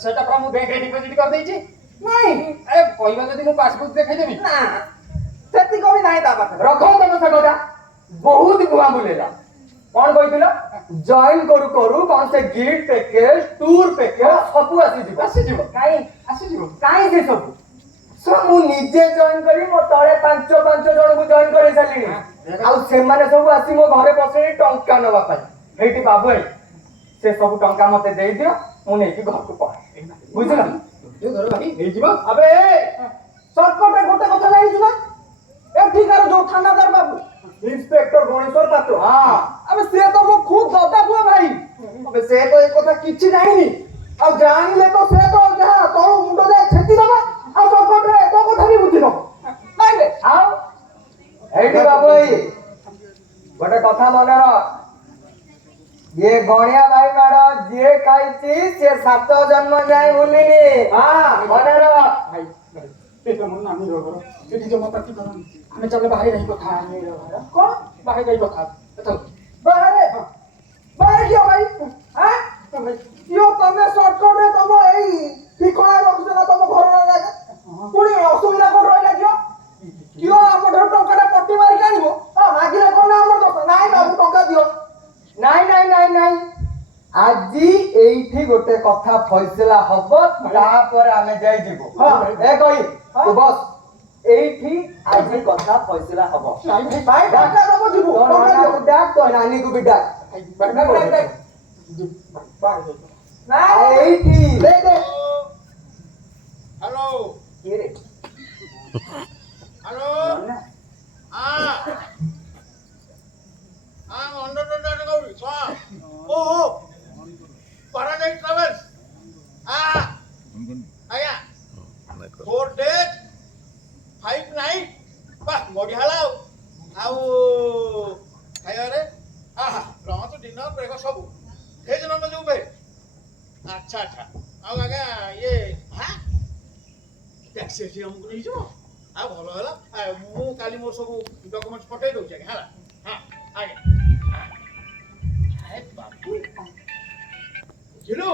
सेटा पर मु बैंक रे डिपॉजिट कर देइची नहीं अरे कहबा जदी मु पासबुक देखाई देबी ना सेति को भी नाही ता पाखे रखो तम से गोटा बहुत गुआ बुलेला कौन कहिथिला जॉइन करू कौन से गिफ्ट पैकेज टूर पैकेज सब आसी जीव काई से सब मु निजे जॉइन करी मो तळे 5 जण को जॉइन करे साली आ से माने सब आसी मो घरे बसे टंका नवा पाई हेटी बाबू से सब टंका मते देई दियो मु नै कि घर को पळे बुझला जो धर भाई हे जीवा अबे सरपटे गोटे कथा नहीं जीवा ए ठिकार जो थानादार बाबू इंस्पेक्टर गणेश्वर पात्र हां अबे से तो मो खुद दादा बुआ भाई अबे से तो एक कथा किछि जानिनी अब जान ले तो से तो जहां तो मुंडो दे छेती दबा आ सरपटे तो कथा नहीं बुझी नो नहीं बे आओ एडी बाबू गोटे कथा मन रख ये गणिया भाई मारो जे खाइची से 7 जन्म जाए भूलिनी हां मन रख भाई पेट मन नामी रो करो एठी जो मत कर हमें चले बाहर नहीं कथा नहीं रो घर कौन बाहर गई कथा चल बाहर क्यों भाई हां यो तमे शॉर्टकट में तम एई ठिकाना रख देला तम घर ना लागे पुणी असुविधा को रही लाग्यो क्यों हम घर टंका पट्टी मारी कानिबो आ मागिले कोन हमर दोस्त नाही बाबू टंका दियो नहीं आज एठी गोटे कथा फैसला हबो तापर आमे जाई जीवो हां ए कहि तू बस एठी आज कथा फैसला हबो नहीं भाई डाका दबो जीवो डाक तो नानी को भी डाक ना एठी ले दे हेलो के रे हेलो अंडर गौरी स्वा ओहो पैराडाइज ट्रैवल्स आया 4 days 5 nights बस बढ़िया लाओ आउ खाया रे लंच डिनर ब्रेकफास्ट सब भेज न जो बे अच्छा आउ आगे ये हां टैक्सी से हमको नहीं जो आ भलो हला मु काली मोर सब डॉक्यूमेंट्स पठाई दउ छै हला हां आगे बापू जिलो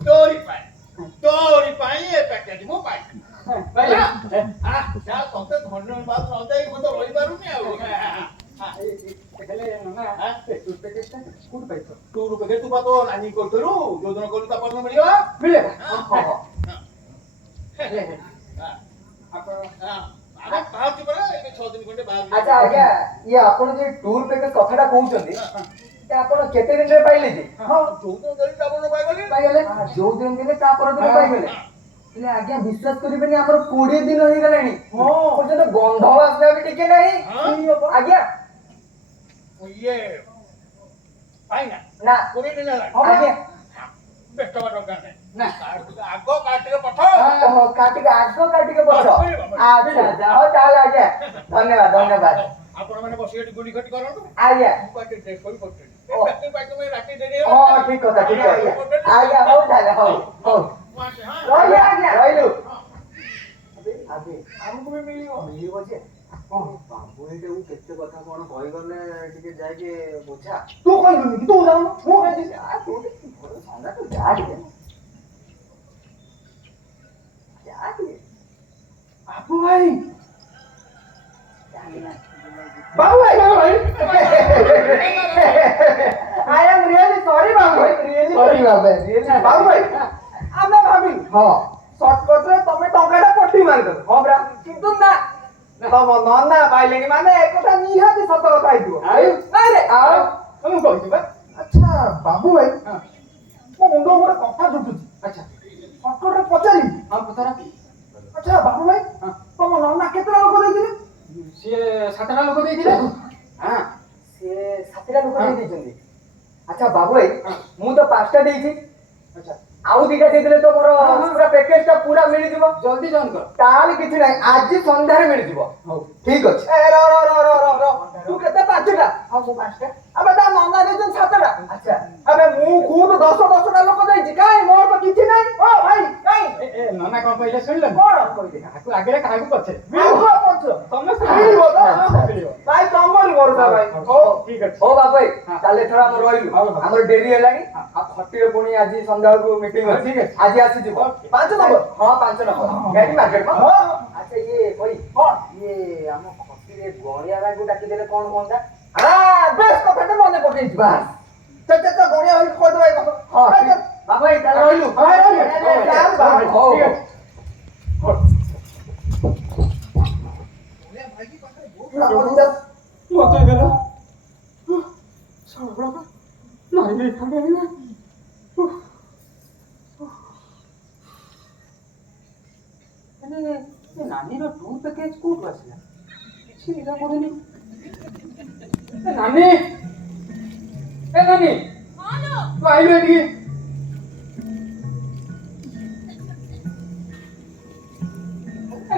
तोरी पाई ये पैकेज मो पाई भाई जा तो ଧନ୍ୟ ବାଦ ନ ଯାଇ ମୁଁ ତ ରହିପାରୁନି ଆଉ ହେଲେ ନନା ଟୁଥପେଷ୍ଟ କୋଉଠି ପାଇଛ? ତୁ ରୂପେ ତୁ ବା ତୋ ନାନୀ କରୁଥିଲୁ ଯୋଜନ କଲୁ ତା ପର ମିଳିବ ମିଳେ ହଁ ଆପଣ ଆମେ ବାହାରୁଛୁ ପରା ଏବେ 6 ଦିନ ଖଣ୍ଡେ ବାହାରୁ ଆଚ୍ଛା ଆଜ୍ଞା ଇଏ ଆପଣ ଯେ ଟୁର ପ୍ୟାକେଜ କଥାଟା କହୁଛନ୍ତି ଯେ ଆପଣ କେତେ ଦିନରେ ପାଇଲେ କି? ହଁ ଯୋଉଦିନ ଦେଲି ତା ପର ପାଇଗଲି ପାଇଗଲେ ଯୋଉ ଦିନ ଦିନେ ତା ପରଦିନ ପାଇଗଲେ। ହେଲେ ଆଜ୍ଞା ବିଶ୍ୱାସ କରିବେନି ଆମର 20 ଦିନ ହେଇଗଲାଣି ପର୍ଯ୍ୟନ୍ତ ଗନ୍ଧ ବାସ୍ନା ବି ଟିକେ ନାହିଁ। ଆଜ୍ଞା ଇଏ ପାଇନା ନା 20 ଦିନ ହେଲା ଆଜ୍ଞା ବେଷ୍ଟ ଦରକାର ନାହିଁ ନା ଆଗ କାଟିକେ ପଠ ଓହୋ କାଟିକେ ଆଗ କାଟିକେ ପଛ ଆଚ୍ଛା ଆଚ୍ଛା ହଉ ତାହେଲେ ଆଜ୍ଞା ଧନ୍ୟବାଦ ଧନ୍ୟବାଦ ଆପଣ ମାନେ ବସି ଏଠି ଗୁଲି ଖଟି କରନ୍ତୁ ଆଜ୍ଞା ମୁଁ ପାଟି ଟେଷ୍ଟ କରି କରୁଥିଲି ଓ। ରାତି ଡେରି ହଁ ଠିକ କଥା ଆଜ୍ଞା ହଉ ତାହେଲେ ହଉ ହଉ ରହିଲୁ ଆଜ୍ଞା ରହିଲୁ ଆବେ ଆମକୁ ବି ମିଳିବ ମିଳିବ ଯେ ବାବୁ ଏଇଟାକୁ କେତେ କଥା କଣ କହିଗଲେ ଟିକେ ଯାଇକି ବୁଝା ତୁ କହିଲୁନି କି ତୁ ଯାଉନୁ ମୁଁ କହିଲି ଥଣ୍ଡା ତୁ ଯା ଟିକେ ଯା ଟିକେ ବାବୁ ଭାଇ ବାବୁ ଭାଇ I am really sorry ବାବୁ ଭାଇ sorry ବାବୁ ଭାଇ ବାବୁ ଭାଇ ଆମେ ଭାବିଲୁ ହଁ ସର୍ଟକଟରେ ତମେ ଟଙ୍କାଟା ପଟି ମାରିଦେବ ହଁ ପରା କିନ୍ତୁ ନା ତମ ନନା ପାଇଲେଣି ମାନେ ଏ କଥା ନିହାତି ସତ କଥା ହେଇଥିବ ନାଇଁ ରେ ଆଉ ମୁଁ କହିଛି ବା ଆଚ୍ଛା ବାବୁ ଭାଇ ମୋ ମୁଣ୍ଡ ଉପରେ କଥା ଜୁଟୁଛି ଆଚ୍ଛା ସର୍ଟକଟରେ ପଚାରିବି ହଁ ପଚାର ଆଚ୍ଛା ବାବୁ ଭାଇ ତମ ନନା କେତେଟା ଲୋକ ଦେଇଥିଲେ? ସିଏ 7ଟା ଲୋକ ଦେଇଥିଲେ ହଁ ସିଏ 7ଟା ଲୋକ ଦେଇଛନ୍ତି ଆଚ୍ଛା ବାବୁ ଭାଇ ମୁଁ ତ 5ଟା ଦେଇଛି ଆଚ୍ଛା ଆଉ 2ଟା ଦେଇଥିଲେ ତ ମୋର ପୁରା ପ୍ୟାକେଜଟା ପୁରା ମିଳିଯିବ ଜଲ୍ଦି ଜଏନ୍ କର ତାହେଲେ କିଛି ନାହିଁ ଆଜି ସନ୍ଧ୍ୟାରେ ମିଳିଯିବ ହଉ ଠିକ ଅଛି ତୁ କେତେ 5ଟା ହଁ ମୁଁ 5ଟା ଆବେ ତା ନନା ଦେଇଛନ୍ତି 7ଟା ଆଚ୍ଛା ଆବେ ମୁଁ ଖୁଦ 10ଟା ଲୋକ ଦେଇଛି କାଇଁ ମୋର ତ କିଛି ନାହିଁ ଓ ଭାଇ କାଇଁ ନନା କଣ କହିଲେ ଶୁଣିଲ କଣ କହିଲେ କାହାକୁ ଆଗରେ କାହାକୁ ପଛରେ ମିଳିବ ସମସ୍ତେ ମିଳିବ ତ ମିଳିବ ଭାଇ ତମରି ଭରସା ଭାଇ ହଉ ଠିକ ଅଛି ହଉ ବାବୁ ଭାଇ ତାହେଲେ ଏଥର ଆମେ ରହିଲୁ ଆମର ଡେରି ହେଲାଣି ଆଉ ଖଟିରେ ପୁଣି ଆଜି ସନ୍ଧ୍ୟାବେଳକୁ ମିଟିଂ ଅଛି ଠିକ ଅଛି। ଆଜି ଆସିଯିବ 5 ନମ୍ବର ହଁ 5 ନମ୍ବର ଗାଡି ମାର୍କେଟ ଆଚ୍ଛା ଇଏ ଭାଇ କଣ ଇଏ ଆମ ଖଟିରେ ଗଣିଆ ଭାଇକୁ ଡାକିଦେଲେ କଣ ହୁଅନ୍ତା ବେଶ କଥାଟା ମନେ ପକେଇଛି ବାସ୍ ଗଣିଆ ଭାଇକୁ କହିଦେବା ଏଇ କଥା ହଁ ବାବୁ ଭାଇ ତାହେଲେ ରହିଲୁ ହଉ ମତେ ଦେଲା ମାରି ଦେଇଥାନ୍ତେ ନା ନାନୀର ଟୁର ପ୍ୟାକେଜ କୋଉଠୁ ଆସିଲା କିଛି ଜଣା ପଡୁନି ନାନୀ ଏ ନାନୀ ତୁ ଆଇଲୁ ଏଠିକି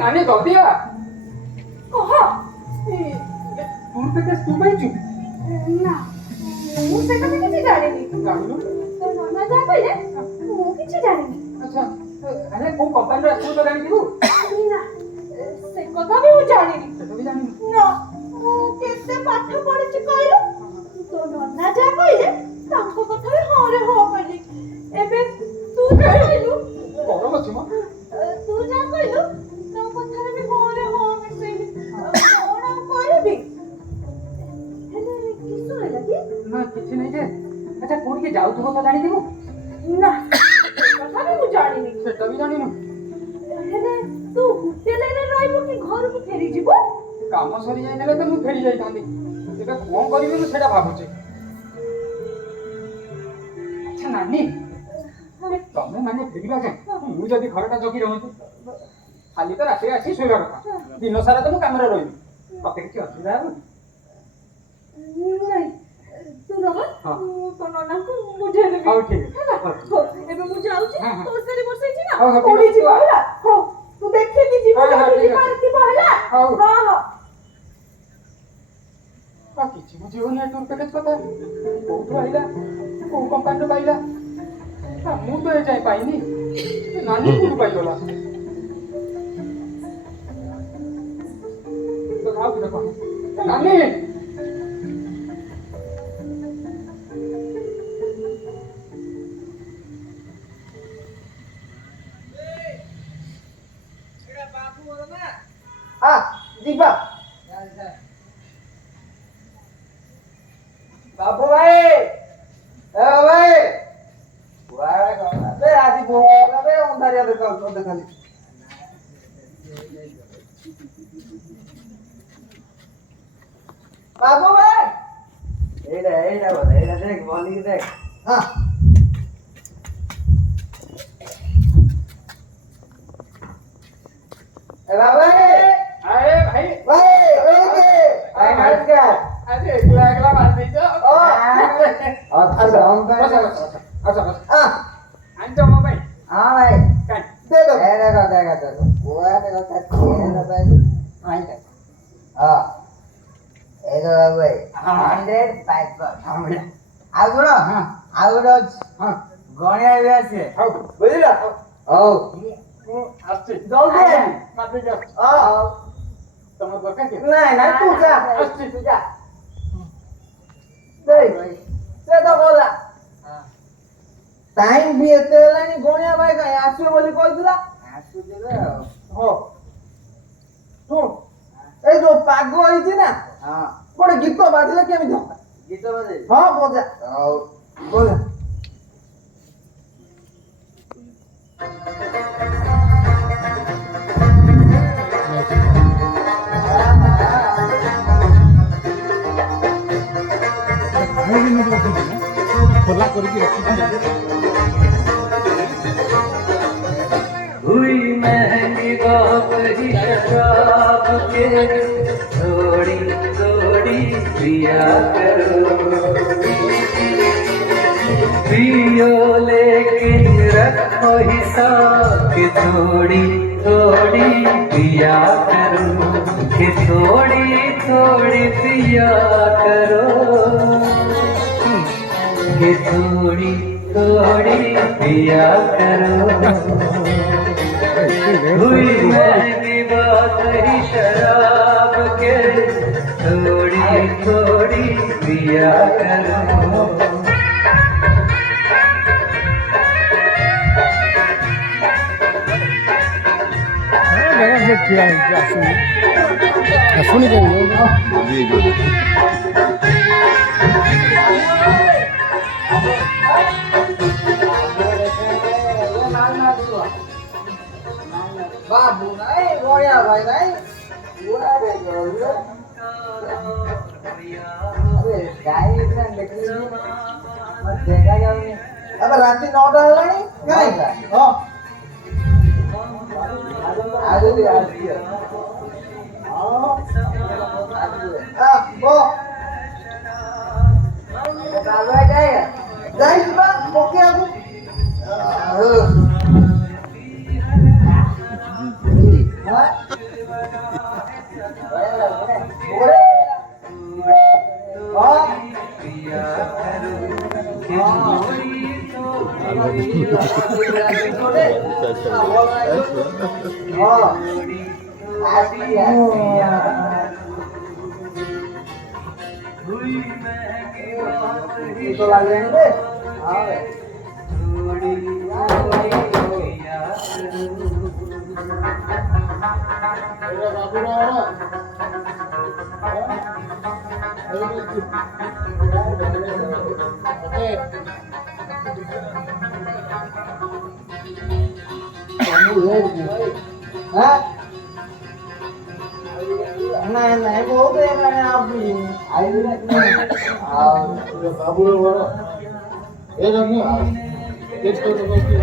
ନାନୀ ଜଲ୍ଦି ଆ କହ ଟୁର ପ୍ୟାକେଜ ତୁ ପାଇଛୁ ନା ମୁଁ ସେ କଥା କିଛି ଜାଣିନି ଜାଣିଲୁ ତୋ ନନା ଯାହା କହିଲେ ମୁଁ କିଛି ଜାଣିନି ଆଚ୍ଛା ଆରେ କୋଉ କମ୍ପାନୀରୁ ଆସିବୁ ତ ଜାଣିଥିବୁ ନା ସେ କଥା ବି ମୁଁ ଜାଣିନି ସେଟା ବି ଜାଣିନୁ ନା ମୁଁ କେତେ ପାଠ ପଢିଛି କହିଲୁ ତୋ ନନା ଯାହା କହିଲେ ତାଙ୍କ କଥାରେ ହଁ ରେ ହଁ କହିଲି ଏବେ ତୁ ଯାହା କହିଲୁ ଗରମ ଅଛି ମ ତୁ ଯାହା କହିଲୁ ତୋ କଥାରେ ବି ହଁ ରେ ହଁ ମିଶେଇଲି କଣ ଆଉ କରିବି ହେଲେ କିସ ହେଲା କି ନା କିଛି ନାହିଁ ଯେ ଆଚ୍ଛା କୋଉଠିକି ଯାଉଥିବ ତ ଜାଣିଥିବୁ ନା ସେ କଥା ବି ମୁଁ ଜାଣିନି ସେଟା ବି ଜାଣିନୁ ହେଲେ ତୁ ହୋଟେଲରେ ରହିବୁ କି ଘରକୁ ଫେରିଯିବୁ କାମ ସରି ଯାଇଥିଲେ ତ ମୁଁ ଫେରି ଯାଇଥାନ୍ତି ଏବେ କଣ କରିବି ମୁଁ ସେଇଟା ଭାବୁଛି ଆଚ୍ଛା ନାନୀ ତମେ ମାନେ ଫେରିବା ଯାଏ ମୁଁ ଯଦି ଘରଟା ଜଗି ରହନ୍ତି ଖାଲି ତ ରାତିରେ ଆସି ଶୋଇବା କଥା ଦିନ ସାରା ତ ମୁଁ କାମରେ ରହିବି ମତେ କିଛି ଅସୁବିଧା ହବନି ନାଇଁ ତୁ ରହ ହଁ। ମୁଁ ତୋ ନନାଙ୍କୁ ବୁଝେଇଦେବି ହଉ ଠିକ ଅଛି ହେଲା ହଉ ଏବେ ମୁଁ ଯାଉଛି ହଁ, ହଁ। ତରକାରୀ ବସେଇଛି ନା ହଉ, ହଉ, ଠିକ ପୋଡି ଅଛି। ଯିବ ହେଲା ହଉ ତୁ ଦେଖିକି ଯିବୁ ହଁ, ହଁ, ଯଦି ଠିକ ଯିବାର ଅଛି। ଥିବ ହେଲା ହଉ। ହଁ ହଁ କିଛି ବୁଝିବନି ଏ ଟୁର ପ୍ୟାକେଜ କଥା କୋଉଠୁ ଆଇଲା କୋଉ କମ୍ପାନୀରୁ ପାଇଲା ମୁଁ ତ ଏ ଯାଏ ପାଇନି ନାନୀ କୋଉଠୁ ପାଇଗଲା ତ ଭାବୁଛ କଣ ନାନୀ हाँ जी शिवा बाबू भाई ए भाई वाड़ा कौन बे आदि बोला बे अंधारिया देखा खाली बाबू भाई एड़ा देख बोली देख हां ए बाबा अरे भाई अरे एकला मार दीजो अंजो भाई काय गणिया बुझल আসছে জলদি কাটে যাও তোমার দরকার কি না তুই যা আসছে তুই যা দেই সে তো বলা টাইম ବି ଏତେ ହେଲାଣି ଗଣିଆ ଭାଇ କାଇଁ ଆସିବ ବୋଲି କହିଥିଲା ଆସୁଥିବେ ହଁ ଶୁଣ ଏଇ ଯୋଉ ପାଗ ହେଇଛି ନା ଗୋଟେ ଗୀତ ବାଜିଲେ କେମିତି ହବ ଗୀତ ବାଜେ ହଁ ବଜା ହଉ ବଜା ଖୋଲା କରିକି ରଖିଛନ୍ତି हुई महंगी बाबरी शराब के थोड़ी थोड़ी पिया करो पियो लेकिन रखो हिसाब के थोड़ी थोड़ी पिया करो कि थोड़ी थोड़ी पिया करो कि थोड़ी थोड़ी पिया करो हुई महंगी बात ही शराब के थोड़ी थोड़ी पिया करो ସେ ଠିଆ ହେଇଛି ଆସୁନି बाबू नहीं गणिया भाई नहीं अरे गाय इतना देखली मत देखा जाऊनी अब रात 9टा हेलानी गाय हां आज भी हां बो बाबा जाएगा जाइबा ओके आबू तो लगेंगे हाँ नहीं बहुत है मैंने आप भी आई बाबू वाला ए रंग देख तो दोस्ती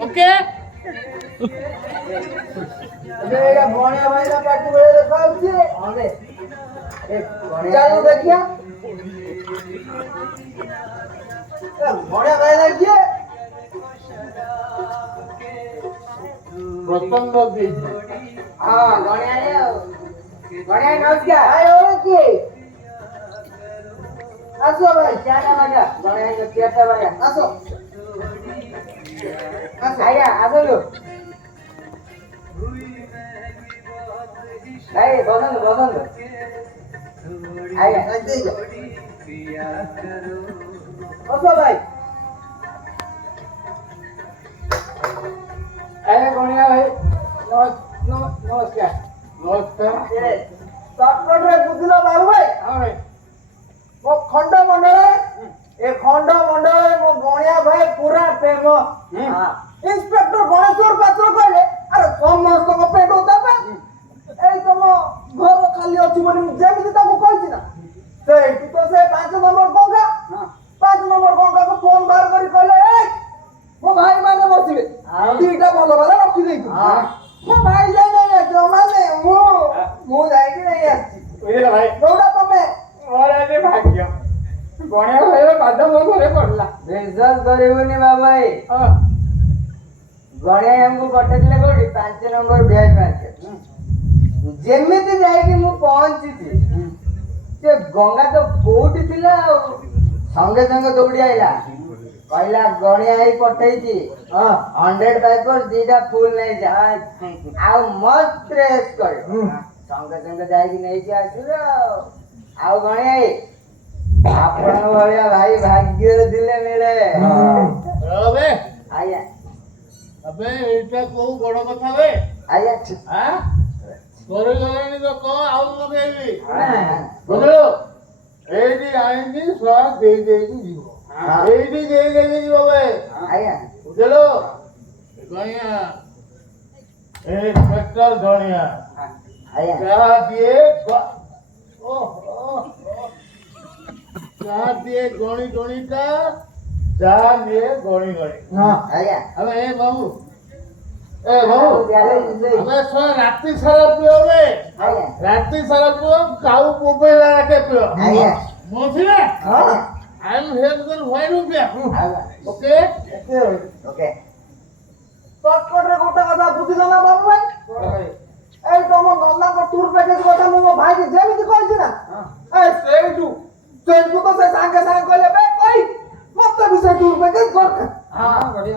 ओके मेरा गणिया भाई का पार्टी में देखा उसे अरे चलो देखिए गणिया भाई देखिए प्रसन्न दी हाँ गणिया नमस्कार आयो की आसो भाई क्या नाम है गणिया का क्या भाई आसो आया आसो लो भाई बसंत आया आसो भाई अरे गणिया भाई नमस्कार ନମସ୍କାର ସର୍ଟକଟରେ ବୁଝିଲ ବାବୁ ଭାଇ ହଁ ଭାଇ ମୋ ଖଣ୍ଡ ମଣ୍ଡଳରେ ଏ ଖଣ୍ଡ ମଣ୍ଡଳରେ ମୋ ଗଣିଆ ଭାଇ ପୁରା ଫେମସ ଇନ୍ସପେକ୍ଟର ଗଣେଶ୍ୱର ପାତ୍ର କହିଲେ ଆରେ ସମସ୍ତଙ୍କ ପେଟ ଉତାପେ ଏଇ ତମ ଘର ଖାଲି ଅଛି ବୋଲି ମୁଁ ଯେମିତି ତାକୁ କହିଛି ନା ସେଇଠୁ ତ ସେ 5 ନମ୍ବର ଗଙ୍ଗା 5 ନମ୍ବର ଗଙ୍ଗାକୁ ଫୋନ ବାହାର କରି କହିଲେ ଏଇ ମୋ ଭାଇ ମାନେ ବସିବେ ଦିଟା ଭଲ ଭଲ ରଖିଦେଇଛୁ ମୋ ଭାଇ ଯାଇ ନେଇ ଆସିବ ମାନେ ମୁଁ ଯାଇକି ନେଇ ଆସିଛି ବୁଝିଲ ଭାଇ ଯୋଉଟା ତମେ ମୋର ଆଜି ଭାଗ୍ୟ ଗଣିଆ ଭାଇର ପାଦ ମୋ ଘରେ ପଡିଲା ବିଶ୍ୱାସ କରିବୁନି ବାବାଇ ହଁ ଗଣିଆ ଆମକୁ ପଠେଇଥିଲେ କୋଉଠି 5 ନମ୍ବର ଭିଆଇପି ମାର୍କେଟ ଯେମିତି ଯାଇକି ମୁଁ ପହଞ୍ଚିଛି ସେ ଗଙ୍ଗା ତ କୋଉଠି ଥିଲା ଆଉ ସଙ୍ଗେ ସଙ୍ଗେ ଦୌଡ଼ି ଆଇଲା କହିଲା ଗଣିଆ ହେଇ ପଠେଇଛି 100 ପାଇପର ଦିଟା ଫୁଲ ନେଇଯା ଆଉ ମସ୍ତ ରେସ୍ କରିବ ସଙ୍ଗେ ସଙ୍ଗେ ଯାଇକି ନେଇକି ଆସିଲ ଆଉ ଗଣିଆ ହେଇ ଆପଣଙ୍କ ଭଳିଆ ଭାଇ ଭାଗ୍ୟରେ ଥିଲେ ମିଳେ ଏବେ ଆଜ୍ଞା ଏବେ ଏଇଟା କୋଉ ବଡ କଥା ବେ ଆଜ୍ଞା ଆଁ କରିଗଲେଣି ତ କହ ଆଉ ଲଗେଇବି ହଁ। ବୁଝିଲୁ ଏଇଠି ଆଣିକି ଶ୍ୱାସ ଦେଇ ଦେଇକି ଯିବ ଏଇଠି ଦେଇ ଦେଇକି ଯିବ ବେ ଆଜ୍ଞା ବୁଝିଲୁ ଗଣିଆ ଇନ୍ସପେକ୍ଟର ଗଣିଆ ଆଜ୍ଞା ଯାହା ଦିଏ ଯାହା ଦିଏ ଗଣି ଗଣିଟା ଯାହା ଦିଏ ଗଣି ଗଣି ଆଜ୍ଞା ଆମେ ଏ ବାବୁ ଆମେ ରାତି ସାରା ପିଅ ବେ ଆଜ୍ଞା ରାତି ସାରା ପିଅ କାଉ ବୋବେଇଲା ରାତେ ପିଅ ଆଜ୍ଞା ବୁଝିଲେ I'm here to why rupiah okay okay ସର୍ଟକଟରେ ଗୋଟେ କଥା ବୁଝିଲ ନା ବାବୁ ଭାଇ ଏଇ ତମ ନନାଙ୍କ ଟୁର ପ୍ୟାକେଜ କଥା ମୁଁ ମୋ ଭାଇକି ଯେମିତି କହିଛି ନା ସେଇଠୁ ତ ସେ ସାଙ୍ଗେ ସାଙ୍ଗେ କହିଲେ ବେ କହି ମତେ ବି ସେ ଟୁର ପ୍ୟାକେଜ ଦରକାର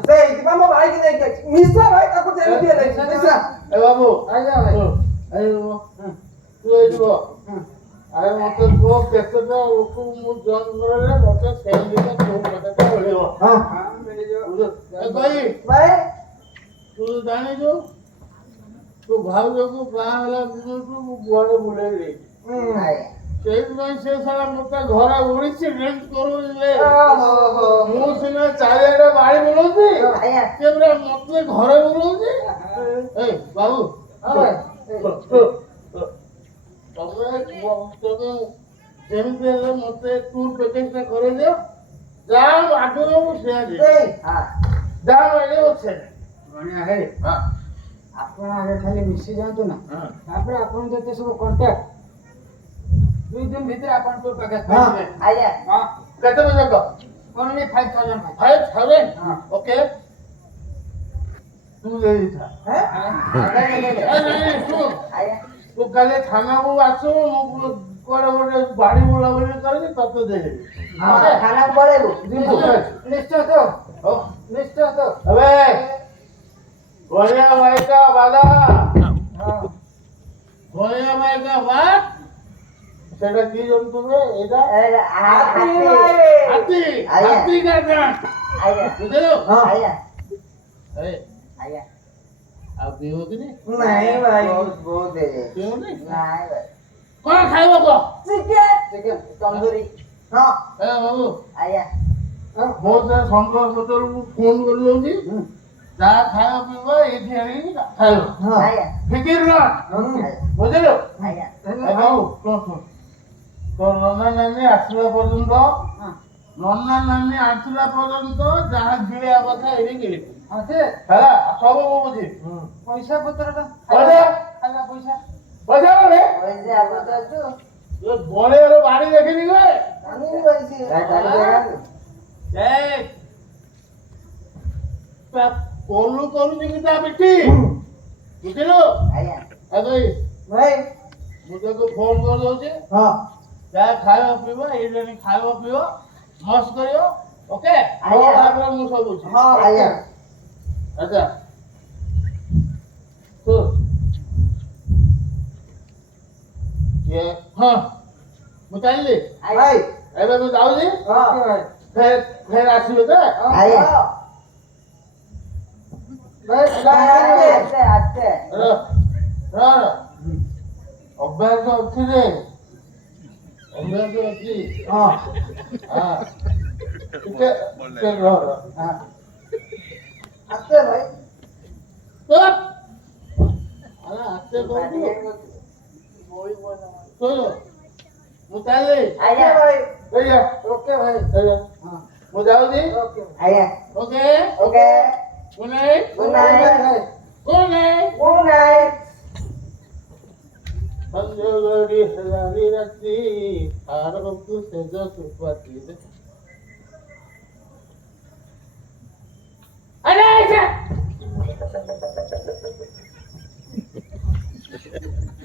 ସେଇଥିପାଇଁ ମୋ ଭାଇକି ନେଇକି ଆସିଛି ମିଶା ଭାଇ ତାକୁ ଯେମିତି ହେଲେ ମିଶା ଏ ବାବୁ ଆଜ୍ଞା ଭାଇ ତୁ ଏଇଠି ବସ ଆରେ ମତେ କୁହ କେତେଟା ଲୋକ ମୁଁ ଜଏନ୍ କରେଇଲେ ମତେ ସେଇ ଦିନ ତୋ କଥାଟା ମିଳିବ ଏ କହି ଭାଇ ତୁ ଜାଣିଛୁ ତୁ ଭାଉଜକୁ ବାହା ହେଲା ଦିନଠୁ ମୁଁ କୁଆଡେ ବୁଲେଇ ଦେଇଛି ଆଜ୍ଞା ସେଇଥିପାଇଁ ସେ ସାରା ମତେ ଘରେ ଉଡିଛି ଡ୍ରିଙ୍କ୍ କରୁଥିଲେ ମୁଁ ସିନା ଚାରିଆଡେ ବାড়ি ବୁଲଉଛି ଆଜ୍ଞା ସେ ପୁରା ମତେ ଘରେ ବୁଲଉଛି ଏ ବାବୁ ତମେ ଯେମିତି ହେଲେ ମତେ ଟୁର ପ୍ୟାକେଜଟା କରେଇଦିଅ ଯାହା ଆଗରୁ ମୁଁ ସେୟା ଦେବି ଯାହା ମାଗିବ ସେ ଗଣିଆ ଭାଇ ଆପଣ ଆଗେ ଖାଲି ମିଶି ଯାଆନ୍ତୁ ନା ତାପରେ ଆପଣ ଯେତେ ସବୁ କଣ୍ଟାକ୍ଟ 2 ଦିନ ଭିତରେ ଆପଣ ଟୁର ପ୍ୟାକେଜ ପାଇଯିବେ ଆଜ୍ଞା କେତେ ପଇସା କହ only 5,000 ଭାଇ 5,000 ଓକେ ତୁ ଦେଇଥା ଶୁଣ ଆଜ୍ଞା ତୁ କାଲି ଥାନାକୁ ଆସୁ ମୁଁ କୁଆଡେ ଗୋଟେ ବାড়ি ବୁଲାବୁଲି କରିକି ତତେ ଦେଇଦେବି ଖାନାକୁ ପଳେଇବୁ ନିଶ୍ଚୟ ତ ହଉ ନିଶ୍ଚୟ ତ ଏବେ ଗଣିଆ ଭାଇ का वादा ଗଣିଆ ଭାଇ का बात সেটা কি জন্তু রে এটা ହାତୀ হাতি ଆଜ୍ଞା। ହାতি का जान ଆଜ୍ଞା ବୁଝିଲୁ ଆଜ୍ଞା ଏ ଆଜ୍ଞା ଆଉ ପିଇବ କି ନି ନାଇଁ ଭାଇ ବହୁତ ହେଇଯାଇଛି ପିଇବ ନି ନାଇଁ ଭାଇ କଣ ଖାଇବ କହ ଚିକେନ ତନ୍ଦୁରୀ ହଁ ଏ ବାବୁ ଆଜ୍ଞା ମୋ ସେ ସଂଘ ସତରକୁ ଫୋନ କରି ଦଉଛି ଯାହା ଖାଇବା ପିଇବା ଏଇଠି ଆଣିକି ଖାଇବ ଆଜ୍ଞା ଫିକିର ନା ବୁଝିଲୁ ଆଜ୍ଞା ଏ ବାବୁ ଶୁଣ ଶୁଣ ତୋ ନନା ନାନୀ ଆସିଲା ପର୍ଯ୍ୟନ୍ତ ନନା ନାନୀ ଆସିଲା ପର୍ଯ୍ୟନ୍ତ ଯାହା ଗିଳିବା କଥା ଏଇଠି ଗିଳିବୁ ହଁ ସେ ହେଲା ସବୁ ମୁଁ ବୁଝି ପଇସା ପତ୍ରଟା ପଇସା ଖାଇବା ପଇସା ପଇସା ରେ ପଇସା ଆପଣ ଅଛୁ ବଳିଆର ବାড়ি ଦେଖିନି গে କୋଲୁ କରୁଛି କି ତା ପିଠି ବୁଝିଲୁ ଆଜ୍ଞା ଏବେ ଭାଇ ମୁଁ ତାକୁ ଫୋନ କରିଦଉଛି ହଁ ଯାହା ଖାଇବା ପିଇବା ଏଇଠି ଆଣି ଖାଇବା ପିଇବା ମସ୍ତ କରିବ ଓକେ ଆଜ୍ଞା। ତାପରେ ମୁଁ ସବୁ ବୁଝିବି। ହଁ ଆଜ୍ଞା ଆଚ୍ଛା ତୁ ଇଏ ହଁ ମୁଁ ଚାଲିଲି ଭାଇ ଏବେ ମୁଁ ଯାଉଛି ହଁ ଫେର ଆସିବେ ତ ଆଜ୍ଞା ଆସ୍ତେ ଆସ୍ତେ ଅଭ୍ୟାସ ଅଛି ରେ ଅଭ୍ୟାସ ଅଛି ହଁ ଟିକେ ରହ ଆସ୍ତେ ଭାଇ ଆରେ ଆସ୍ତେ କହୁଛୁ ଶୁଣ ମୁଁ ଚାଲିଲି ଆଜ୍ଞା ଏଇଆ ଓକେ ଭାଇ ଏଇଆ ମୁଁ ଯାଉଛି ଆଜ୍ଞା okay okay good night good night good night good night ସଂଯୋଗୀ ହେଲାଣି ରାତି ଆରକୁ ସେଜ ସୁପାତି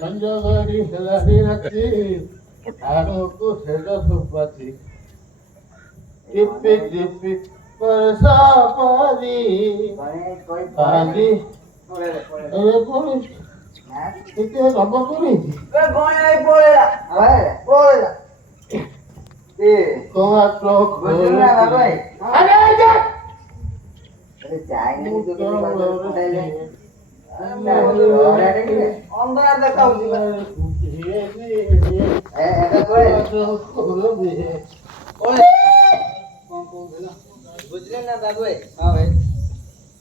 ସଂଯୋଗୀ ହେଲାଣି ରାତି ଆରକୁ ସେଜ ସୁପାତି ଚିପି ଚିପି ବର୍ଷା ପାରି ପାରି ଟିକେ ରବ କରିଛି ଅନ୍ଧାର ଦେଖାଉଛି ବୁଝିଲେ ନା ବାବୁ ଭାଇ ହଁ ଭାଇ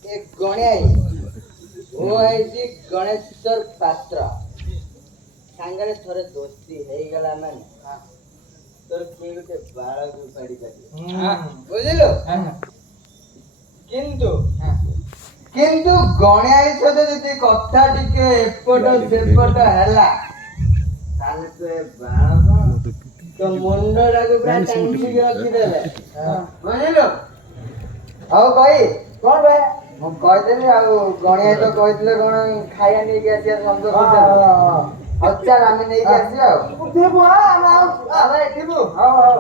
ଏ ଗଣିଆଇ ଓ ଆଇଛି ଗଣେଶ୍ୱର ପାତ୍ର ସାଙ୍ଗରେ ଥରେ ଦୋସ୍ତି ହେଇଗଲା ମାନେ ତୋର କିଏ ଗୋଟେ ବାଳକୁ ପାଡ଼ି ପାରିବ ବୁଝିଲୁ କିନ୍ତୁ କିନ୍ତୁ ଗଣିଆଇ ସହିତ ଯଦି କଥା ଟିକେ ଏପଟ ସେପଟ ହେଲା ତାହେଲେ ତୁ ଏ ବାଳ କଣ ତୋ ମୁଣ୍ଡଟାକୁ ପୁରା ଟାଙ୍କିକି ରଖିଦେଲେ ବୁଝିଲୁ ହଉ ଭାଇ କଣ ଭାଇ ମୁଁ କହିଦେଲି ଆଉ ଗଣିଆ ତ କହିଥିଲେ କଣ ଖାଇବା ନେଇକି ଆସିବା ସନ୍ଦେହ ହଉ ଚାଲ ଆମେ ନେଇକି ଆସିବା ଆଉ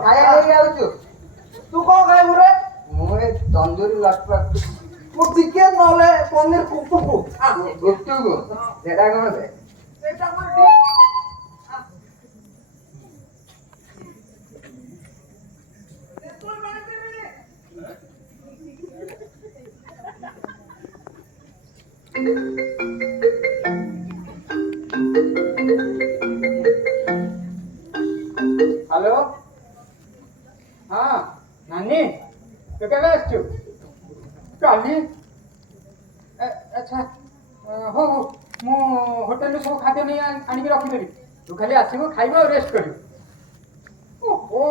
ଖାଇବା ନେଇକି ଆଉଛୁ ତୁ କଣ ଖାଇବୁ ରେ ମୁଁ ଏ ତନ୍ଦୁରୀ ଲଟପଟ ମୁଁ ଚିକେନ ନହେଲେ ପନିର କୁକୁକୁ ଗୁପ୍ତୁକୁ ସେଟା କଣ ବେ ସେଇଟା ମୁଁ ହ୍ୟାଲୋ ହଁ ନାନୀ ତୁ କେବେ ଆସିଛୁ କାଲି ଆଚ୍ଛା ହଉ ହଉ ମୁଁ ହୋଟେଲରୁ ସବୁ ଖାଦ୍ୟ ନେଇ ଆଣିକି ରଖିଦେବି ତୁ ଖାଲି ଆସିବୁ ଖାଇବୁ ଆଉ ରେଷ୍ଟ କରିବୁ ଓହୋ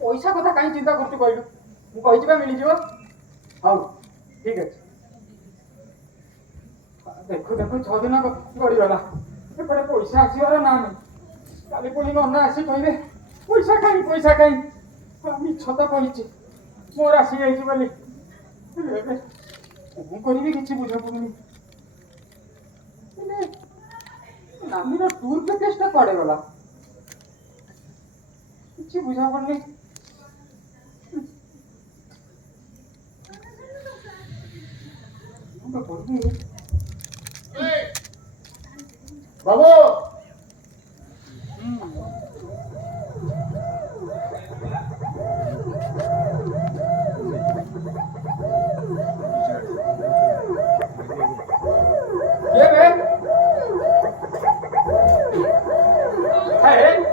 ପଇସା କଥା କାହିଁ ଚିନ୍ତା କରୁଛୁ କହିଲୁ ମୁଁ କହିଛି ବା ମିଳିଯିବ ହଉ ଠିକ ଅଛି ଦେଖୁ ଦେଖୁ 6 ଦିନ ଗଡ଼ିଗଲା ଏପଟେ ପଇସା ଆସିବାର ନା ନାହିଁ କାଲି ପୁଣି ନନା ଆସି କହିବେ ପଇସା କାହିଁ ମିଛ ତ କହିଛି ମୋର ଆସିଯାଇଛି ବୋଲି ଏବେ କଣ କରିବି କିଛି ବୁଝାପଡୁନି ହେଲେ ନାନୀର ଟୁର୍ ପ୍ୟାକେଜଟା କୁଆଡ଼େ ଗଲା କିଛି ବୁଝାପଡୁନି ବାବୁ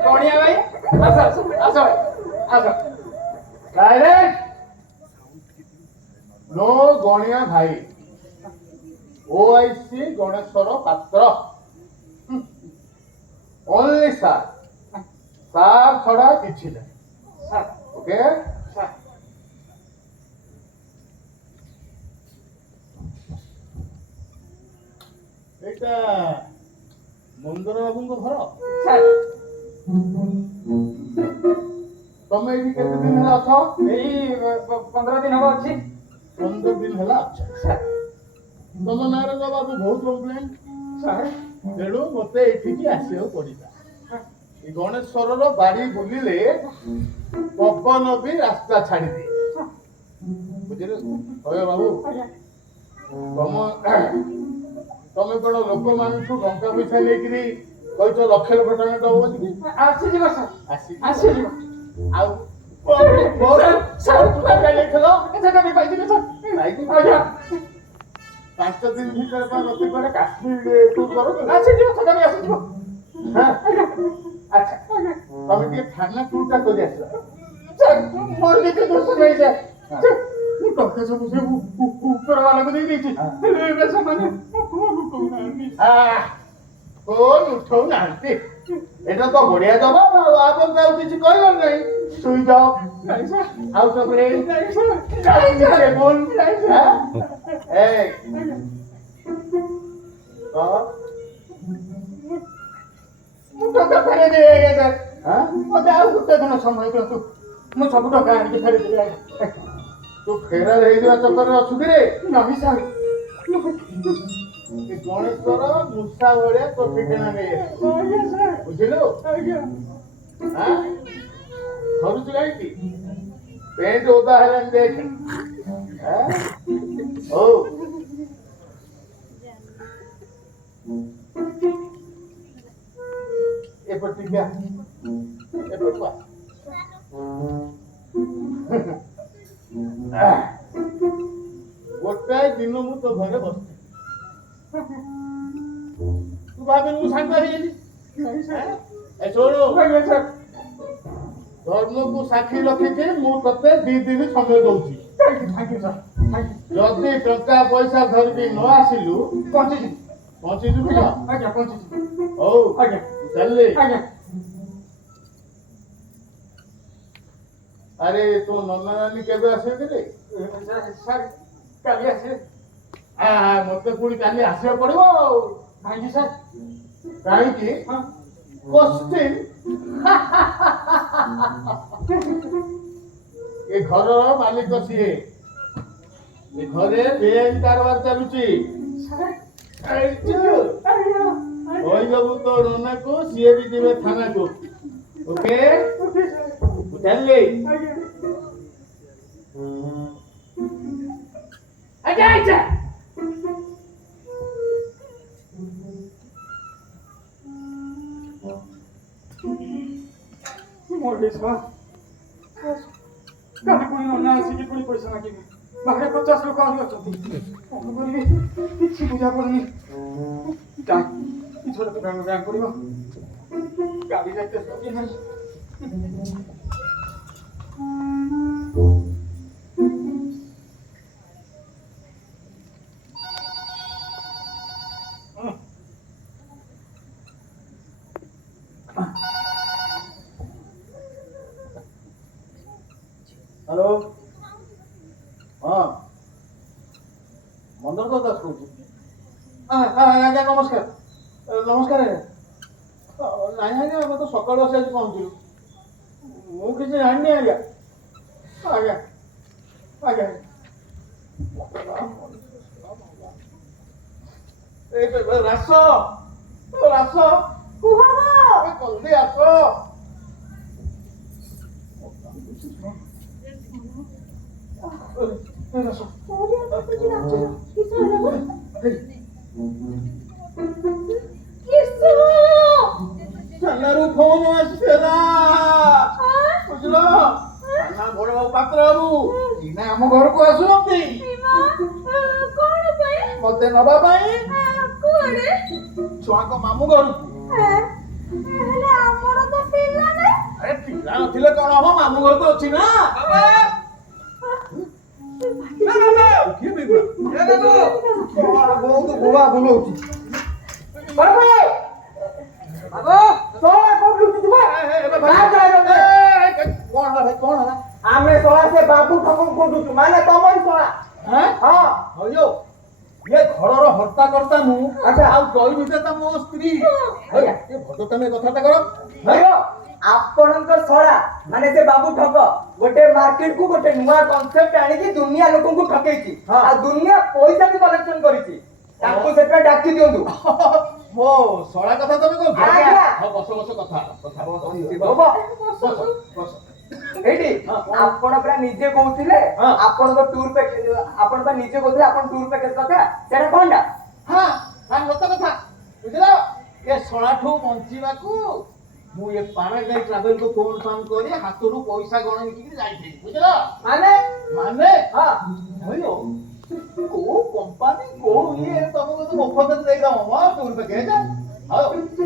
ଗଣିଆ ଭାଇ ଆସ ଆସ ଆସ ଡାଇରେକ୍ଟ नो गणिया भाई ओआईसी गणेश्वर पात्र ओनली सार सार छड़ा किछि नहीं ओके एटा मंदर बाबू को घर तमे एठी केते दिन हला अछ एई 15 दिन हवा अछि 15 दिन हला अच्छा तम नारे तो बाबू बहुत कंप्लेन सर तेणु मते एठी आसियो पड़िला ए गणेश्वर रो बाड़ी बुलिले पवन भी रास्ता छाड़ी दे बुझिले होय बाबू तमे कोन लोक मानठू टंका पैसा लेकरी कहितो लक्ष लक्ष टंका दबो कि आसी जीव सर आसी जीव आ मोर सर तू का लेखलो एटा भी पाइदिले सर पाइदि आज्ञा 5 ଦିନ ଭିତରେ ପା ମତେ କୁଆଡେ କାଶ୍ମୀର ଟୁର୍ କରୁଛୁ ନା ଆସିଯିବ ସକାଳେ ଆସିଯିବ ହଁ ଆଚ୍ଛା ତମେ ଟିକେ ଥାନା ଟୁର୍ଟା କରି ଆସିବ ମୋର କିଛି ଦୋଷ ନାହିଁ ସାର୍ ମୁଁ ଟଙ୍କା ସବୁ ସେ ଉପର ବାଲାକୁ ଦେଇ ଦେଇଛି ଏବେ ସେମାନେ ଫୋନ ଉଠଉନାହାନ୍ତି এটা তো বড়িয়া জমা আপন তো কিছু কইবার নাই শুই যাও আউট অফ রেঞ্জ বল এই টাকা ফেরে দিয়ে গেছে হ্যাঁ মতে আর কত দিন সময় দিও ମୁଁ ସବୁ ଟଙ୍କା ଆଣିକି ଫେରିଦେବି ତୁ ଫେରାର ହେଇଯିବା ଚକ୍କରରେ ଅଛୁ କି ରେ ନାହିଁ ସାର୍ ଗଣେଶର ମୂଷା ଭଳିଆ ତୋ ଠିକଣା ନେଇ ବୁଝିଲୁ ଧରୁଛୁ କାହିଁକି ପେଣ୍ଟ ଓଦା ହେଲାଣି ଦେଖ ହଉ ଏପଟ ଟିକେ ଏପଟ ଗୋଟାଏ ଦିନ ମୁଁ ତୋ ଘରେ ବସିଛି ତୁ ଭାବିଲୁ ମୁଁ ସାଙ୍ଗ ହେଇଗଲି ଶୁଣୁ ଧର୍ମକୁ ସାକ୍ଷୀ ରଖିକି ମୁଁ ତତେ 2 ଦିନ ସମୟ ଦଉଛି ଯଦି ଟଙ୍କା ପଇସା ଧରିକି ନ ଆସିଲୁ ପହଞ୍ଚିଯିବୁ ତ ଆଜ୍ଞା ପହଞ୍ଚିଯିବୁ ହଉ ଆଜ୍ଞା ଚାଲିଲି ଆଜ୍ଞା ଆରେ ତୋ ନନା ନାନୀ କେବେ ଆସିବେ ରେ ସାର୍ କାଲି ଆସିବେ ମତେ ପୁଣି କାଲି ଆସିବାକୁ ପଡିବ ଆଉ କାହିଁକି ସାର୍ କାହିଁକି କୋଶ୍ଚିନ୍ ଏ ଘରର ମାଲିକ ସିଏ ଏ ଘରେ ବେଆଇନ କାରବାର ଚାଲୁଛି କହିଦବୁ ତୋ ନନାକୁ ସିଏ ବି ଯିବେ ଥାନାକୁ ଓକେ ଚାଲିଲି ଆଚ୍ଛା ଆଚ୍ଛା କାଲି ପୁଣି ନନା ଆସିକି ପୁଣି ପଇସା ମାଗିବେ ପାଖରେ 50 ଲୋକ ଆହୁରି ଅଛନ୍ତି କଣ କରିବି କିଛି ବୁଝା ପଡୁନି କିଛି ଗୋଟେ ବ୍ୟାଙ୍କ ପଡିବ ଗାଡି ଯାଇତେ ସରି ନାହିଁ ହ୍ୟାଲୋ ହଁ ମନ୍ଦର ଦାସ କହୁଛି ଆଜ୍ଞା ନମସ୍କାର ନମସ୍କାର ଆଜ୍ଞା ନାଇଁ ଆଜ୍ଞା ଆମେ ତ ସକାଳୁ ଆସି ଆଜି ପହଞ୍ଚିଲୁ ମୁଁ କିଛି ଜାଣିନି ଆଜ୍ଞା ଆଜ୍ଞା ଆଜ୍ଞା ରାସ ରାସ ଜଲ୍ଦି ଆସ ଥାନାରୁ ଫୋନ ଆସିଥିଲା ବୁଝିଲ ଥାନା ବଡ ବାବୁ ପାତ୍ର ବାବୁ ଏଇନା ଆମ ଘରକୁ ଆସୁଛନ୍ତି ମତେ ନବା ପାଇଁ ଛୁଆଙ୍କ ମାମୁଁ ଘରକୁ ଆରେ ପିଲା ନଥିଲେ କଣ ହବ ମାମୁଁ ଘର ତ ଅଛି ନା ବହୁତ ବୁଢା ବୁଲଉଛି ଆମେ ଶଳା ସେ ବାବୁ ଠକଙ୍କୁ ଖୋଜୁଛୁ ମାନେ ତମରି ଶଳା ହଁ ଇଏ ଘରର ହର୍ତ୍ତା କର୍ତ୍ତା ମୁଁ ଆଚ୍ଛା ଆଉ କହିବି ତ ମୋ ସ୍ତ୍ରୀ ଭଦ୍ରତାମେ କଥାଟା କର ଆପଣଙ୍କ ଶଳା ମାନେ ସେ ବାବୁ ଠକ ଗୋଟେ ମାର୍କେଟ କୁ ଗୋଟେ ନୂଆ କନସେପ୍ଟ ଆଣିକି ଦୁନିଆ ଲୋକଙ୍କୁ ଠକେଇଛି ଆଉ ଦୁନିଆ ପଇସା ବି କଲେକ୍ସନ କରିଛି ତାଙ୍କୁ ସେଟା ଡାକି ଦିଅନ୍ତୁ ମୋ ଶଳା କଥା ତମେ କହୁଛ ହଁ ବସ ବସ କଥା ଏଇଠି ଆପଣ ପୁରା ନିଜେ କହୁଥିଲେ ଆପଣଙ୍କ ଟୁର ପ୍ୟାକେଜ ଆପଣ ବା ନିଜେ କହୁଥିଲେ ଆପଣ ଟୁର ପ୍ୟାକେଜ କଥା ସେଟା କଣଟା ହଁ ସତ କଥା ବୁଝିଲ ଏ ଶଳାଠୁ ବଞ୍ଚିବାକୁ ମୁଁ ଏ ପାରାଗାଇ ଟ୍ରାଭେଲକୁ ଫୋନ କରି ହାତରୁ ପଇସା ଗଣେଇକି ଯାଇଥିଲି ବୁଝିଲ ମାନେ ମାନେ ହଁ ହ୍ୟାଲୋ କୋଉ କମ୍ପାନୀ କୋଉ ଇଏ ତମକୁ ତ ମଫତରେ ଦେଇଦବ ମ କୋଉଠି ପାଖେ ଯା ହଉ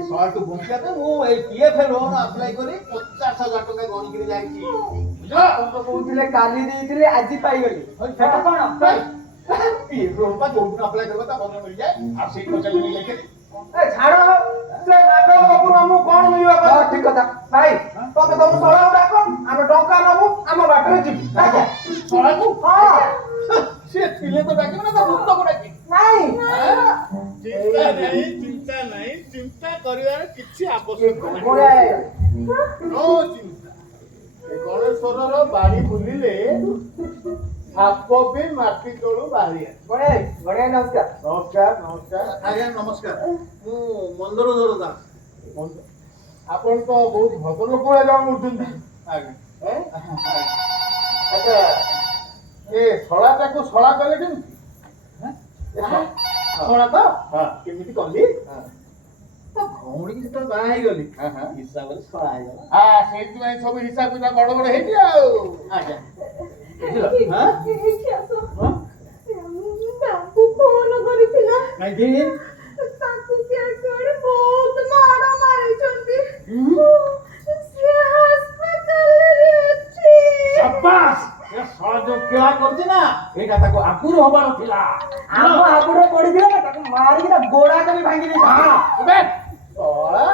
ସର୍ଟ ବୁଝିବା ମୁଁ ଏଇ ପିଏଫ ଲୋନ ଆପ୍ଲାଏ କରି 50,000 ଟଙ୍କା ଗଣିକିରି ଯାଇଛି ବୁଝିଲ ଆପଣ ତ କହୁଥିଲେ କାଲି ଦେଇଥିଲେ ଆଜି ପାଇଗଲି ସେଟା କଣ ପିଏଫ ଲୋନ ପା ଯୋଉଦିନ ଆପ୍ଲାଏ କରିବ ତା ବଦଳ ମିଳିଯାଏ ଆଉ ସେଇ ପଇସା ନେଇଯାଇଥିଲି ଏ ଛାଡ ସେ ମାଗଣା କପୁର ଆମକୁ କଣ ମିଳିବ କହ? ଠିକ କଥା ଭାଇ ତମେ ତମ ଶଳାକୁ ଡାକ ଆମେ ଟଙ୍କା ନବୁ ଆମ ବାଟରେ ଯିବୁ ଆଜ୍ଞା ଶଳାକୁ ହଁ ସିଏ ଥିଲେ ତ ଡାକିବ ନା ତା ଭୂତକୁ ଡାକି ନାଇଁ ଚିନ୍ତା ନାହିଁ ଚିନ୍ତା କରିବାର କିଛି ଆବଶ୍ୟକ ବଢିଆ ନାହିଁ ନୋ ଚିନ୍ତା ଏ ଗଣେଶ୍ୱରର ବାଡ଼ି ବୁଲିଲେ ସାପ ବି ମାଟି ତଳୁ ବାହାରି ଆସେ ବଢିଆ ବଢିଆ ନମସ୍କାର ନମସ୍କାର ନମସ୍କାର ଆଜ୍ଞା ନମସ୍କାର ମୁଁ ମନ୍ଦରଧର ଦାସ ଆପଣ ତ ବହୁତ ଭଦ୍ର ଲୋକ ଭଳିଆ ଜଣାଉଛନ୍ତି ଆଜ୍ଞା ଆଚ୍ଛା ଏ ଶଳାଟାକୁ ଶଳା କଲେ କେମିତି ଶଳା ତ କେମିତି କଲି ତା ଭଉଣୀକି ଯେତେବେଳେ ବାହା ହେଇଗଲି ହିସାବରେ ଶଳା ହେଇଗଲା ସେଇଥିପାଇଁ ସବୁ ହିସାବ କିତାବ ବଡ ବଡ ହେଇଛି ଆଉ ଆଜ୍ଞା ବୁଝିଲ ଏଇଠି ଆସ ତାଙ୍କୁ ଫୋନ କରିଥିଲା କାହିଁକି ତାଙ୍କୁ କିଏ କୁଆଡେ ବହୁତ ମାଡ଼ ମାରିଛନ୍ତି ସେ ହାସପାତାଲରେ ଅଛି ସାବାସ୍ ଏ ଶଳା ଯୋଉ କିଳା କରୁଛି ନା ଏଇଟା ତାକୁ ଆଗୁରୁ ହବାର ଥିଲା ଆମ ହାବୁଡରେ ପଡିଥିଲା ନା ତାକୁ ମାରିକି ତା ଗୋଡ ହାତ ବି ଭାଙ୍ଗି ଦେଇଥିଲା ଶଳା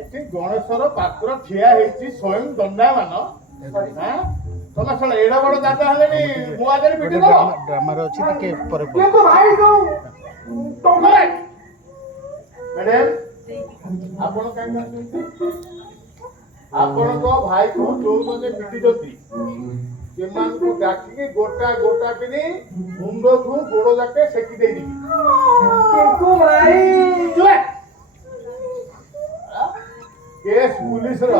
ଏଠି ଗଣେଶର ପାତ୍ର ଠିଆ ହେଇଛି ସ୍ୱୟଂ ଦଣ୍ଡାମାନ ତମେ ଶଳା ଏଡ ବଡ ଦାଦା ହେଲେଣି ମୋ ଆଗରେ ପିଟି ଦବ ଡ୍ରାମାରେ ଅଛି ଟିକେ ପରେ କିନ୍ତୁ ଭାଇ ଯୋଉ ମ୍ୟାଡାମ ଆପଣ କାହିଁକି ଆସୁଛନ୍ତି ଆପଣଙ୍କ ଭାଇକୁ ଯୋଉମାନେ ପିଟିଛନ୍ତି ସେମାନଙ୍କୁ ଡାକିକି ଗୋଟା ଗୋଟା କିନି ମୁଣ୍ଡଠୁ ଗୋଡ ଯାକେ ସେକି ଦେଇଯିବି କିନ୍ତୁ ଭାଇ କେସ୍ ପୁଲିସର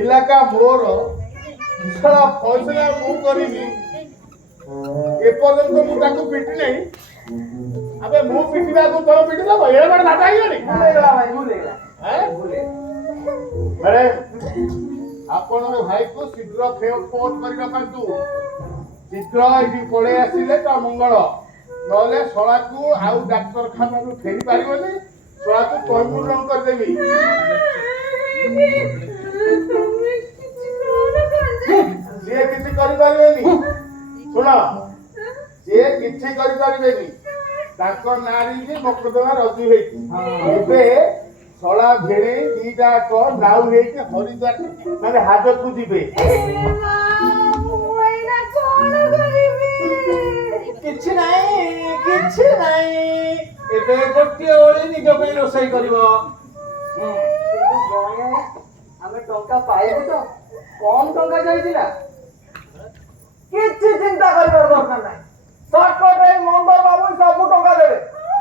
ଇଲାକା ମୋର ସାରା ଫଇସଲା ମୁଁ କରିବି ଏପର୍ଯ୍ୟନ୍ତ ମୁଁ ତାକୁ ପିଟି ନାହିଁ ଆବେ ମୁଁ ପିଟିବାକୁ ତମ ପିଟି ଦବ ଏଡେ ବଡ ଦାଦା ହେଇଗଲି ମ୍ୟାଡାମ ଆପଣଙ୍କ ଭାଇକୁ ଶୀଘ୍ର ଫୋନ କରି ରଖନ୍ତୁ ଶୀଘ୍ର ଏଠି ପଳେଇ ଆସିଲେ ତ ମଙ୍ଗଳ ନହେଲେ ଶଳାକୁ ଆଉ ଡାକ୍ତରଖାନାରୁ ଫେରି ପାରିବନି ଶଳାକୁ ତୈମୁଣ୍ଡନ କରିଦେବି ସିଏ କିଛି କରିପାରିବେନି ଶୁଣ ସିଏ କିଛି କରିପାରିବେନି ତାଙ୍କ ନାଁରେ ବି ମକଦ୍ଦମା ରଜୁ ହେଇଛି ଏବେ ଶଳା ଭେଳେଇ ଦିଟାକ ନାଉ ହେଇକି ହରିଦ୍ୱାର ମାନେ ହାଜତକୁ ଯିବେ କିଛି ନାହିଁ ଏବେ ଗୋଟିଏ ଓଳି ନିଜ ପାଇଁ ରୋଷେଇ କରିବ ଆମେ ଟଙ୍କା ପାଇବୁ ତ କମ ଟଙ୍କା ଯାଇଥିଲା କିଛି ଚିନ୍ତା କରିବାର ଦରକାର ନାହିଁ ସର୍ଟକଟରେ ମନ୍ଦର ବାବୁ ସବୁ ଟଙ୍କା ଦେବେ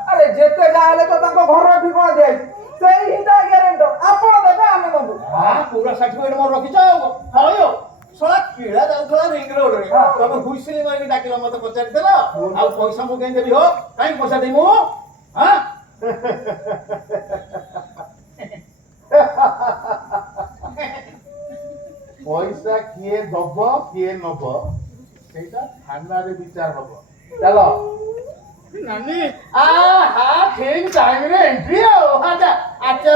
ଆରେ ଯେତେ ଯାହା ହେଲେ ତ ତାଙ୍କ ଘର ଠିକଣା ଦିଆଯାଇଛି ସେଇ ହିଁ ତା ଗ୍ୟାରେଣ୍ଟର ଆପଣ ଦେବେ ଆମେ ଦେବୁ ପୁରା ସାର୍ଟିଫିକେଟ ମୋର ରଖିଛ ହଉ ଶଳା କିଳା ଯାଉଥିଲା ରିଙ୍ଗ ରୋଡରେ ତମେ ହୁଇସିଲି ମାରିକି ଡାକିଲ ମତେ ପଚାରିଦେଲ ଆଉ ପଇସା ମୁଁ କେମିତି ଦେବି ହୋ କାହିଁକି ପଇସା ଦେବି ମୁଁ ପଇସା କିଏ ଦବ କିଏ ନବ ସେଇଟା ଥାନାରେ ବିଚାର ହବ ଚାଲ ନାନୀ ଠିକ ଟାଇମରେ ଏଣ୍ଟ୍ରି ଆଉ ଆଚ୍ଛା ଆଚ୍ଛା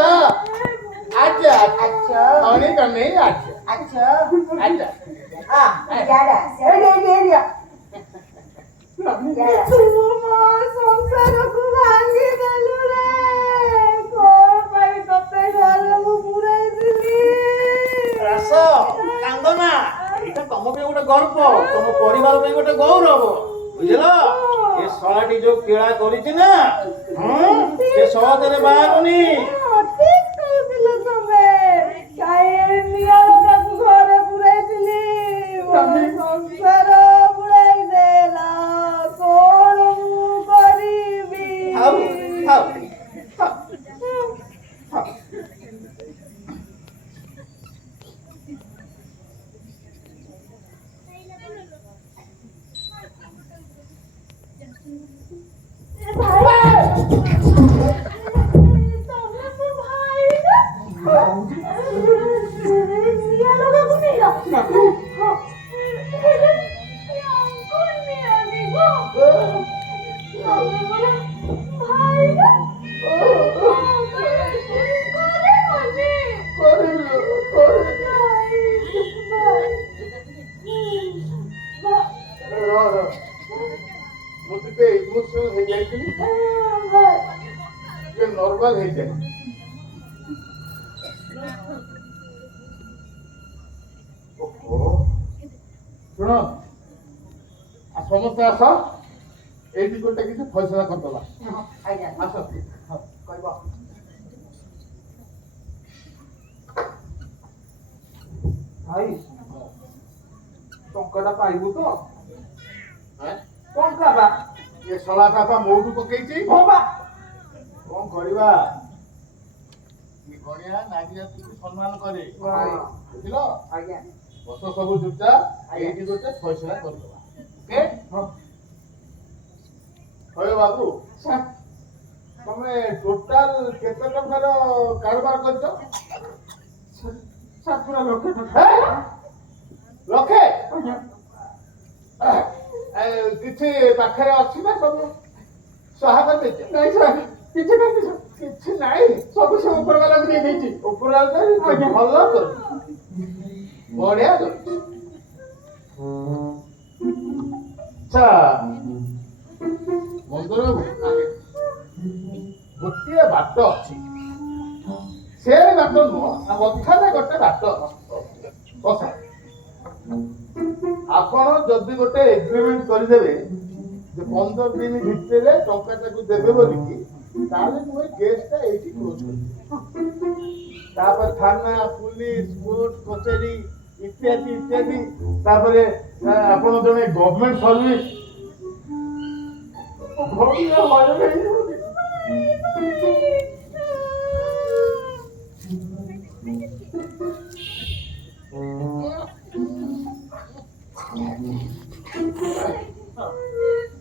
ଆଚ୍ଛା ଆଚ୍ଛା ଅଣି କନେଇ ଆଚ୍ଛା ଆଚ୍ଛା ଆଚ୍ଛା ସଂସାରକୁ ଭାଙ୍ଗି ଦେଲୁ ରେ କଣ ପାଇଁ ତତେ ଘରକୁ ପୁରେଇଥିଲି ରାସ କାନ୍ଦ ନା ଏଇଟା ତମ ପାଇଁ ଗୋଟେ ଗର୍ବ ତମ ପରିବାର ପାଇଁ ଗୋଟେ ଗୌରବ ବୁଝିଲ ଏ ଶଳାଟି ଯୋଉ କିଳା କରିଛି ନା ସେ ସହଜରେ ବାହାରୁନି ଘରେ ପୁରେଇଥିଲି ସଂସାର ବୁଡ଼େଇ ଦେଲା କଣ ମୁଁ କରିବି ତମେ ଗଣ୍ଡଗୋଳ ହେଇଯାଏ। ଓହୋ ଶୁଣ ସମସ୍ତେ ଆସ ଏଇଠି ଗୋଟେ କିଛି ଫଇସଲା କରିଦବା। ଆଜ୍ଞା ଆସ କହିବ ଭାଇ ଟଙ୍କାଟା ପାଇବୁ ତ? ଆଁ? ଟଙ୍କା ବା ଏ ଶଳାଟା ବା ମୋଠୁ ପକେଇଛି। ହଁ ବା କଣ କରିବା ଗଣିଆ ନାରୀ ଜାତିକୁ ସମ୍ମାନ କରେ ଭାଇ। ବୁଝିଲ। ଆଜ୍ଞା ବସ ସବୁ ଚୁପଚାପ ଏଇଠି ଗୋଟେ ଫଇସଲା କରିଦବା। ଓକେ ହଁ ହଏ ବାବୁ ତମେ ଟୋଟାଲ କେତେ ଟଙ୍କାର କାରବାର କରିଛ? ପୁରା ଲକ୍ଷେ ଟଙ୍କା। ହେ? ଲକ୍ଷେ? ଆଜ୍ଞା କିଛି ପାଖରେ ଅଛି ନା ସବୁ ସହାୟତା ଦେଇଛ? ନାଇଁ ସାର୍ କିଛି ନାହିଁ ସାର୍ କିଛି ନାହିଁ। ସବୁ ସେ ଉପର ବାଲାକୁ ଦେଇ ଦେଇଛି। ଉପରାଲ ଆଜ୍ଞା। ଭଲ କରିଛି ବଢିଆ କରିଛି। ଆଚ୍ଛା ମନ୍ଦିର ଗୋଟିଏ ବାଟ ଅଛି ସେ ବାଟ ନୁହଁ କଥାରେ ଗୋଟେ ବାଟ କଥା ଆପଣ ଯଦି ଗୋଟେ ଏଗ୍ରିମେଣ୍ଟ କରିଦେବେ ଯେ 15 ଦିନ ଭିତରେ ଟଙ୍କାଟାକୁ ଦେବେ ବୋଲିକି ତାହେଲେ ମୁଁ ଏ କେସଟା ଏଇଠି କ୍ଲୋଜ କରିବି। ତାପରେ ଥାନା ପୁଲିସ କୋର୍ଟ କଚେରୀ ଇତ୍ୟାଦି ଇତ୍ୟାଦି ତାପରେ ଆପଣ ଜଣେ ଗଭର୍ଣ୍ଣମେଣ୍ଟ ସର୍ଭିସ ଭଳିଆ ହଇରାଣ ହେଇଯିବ।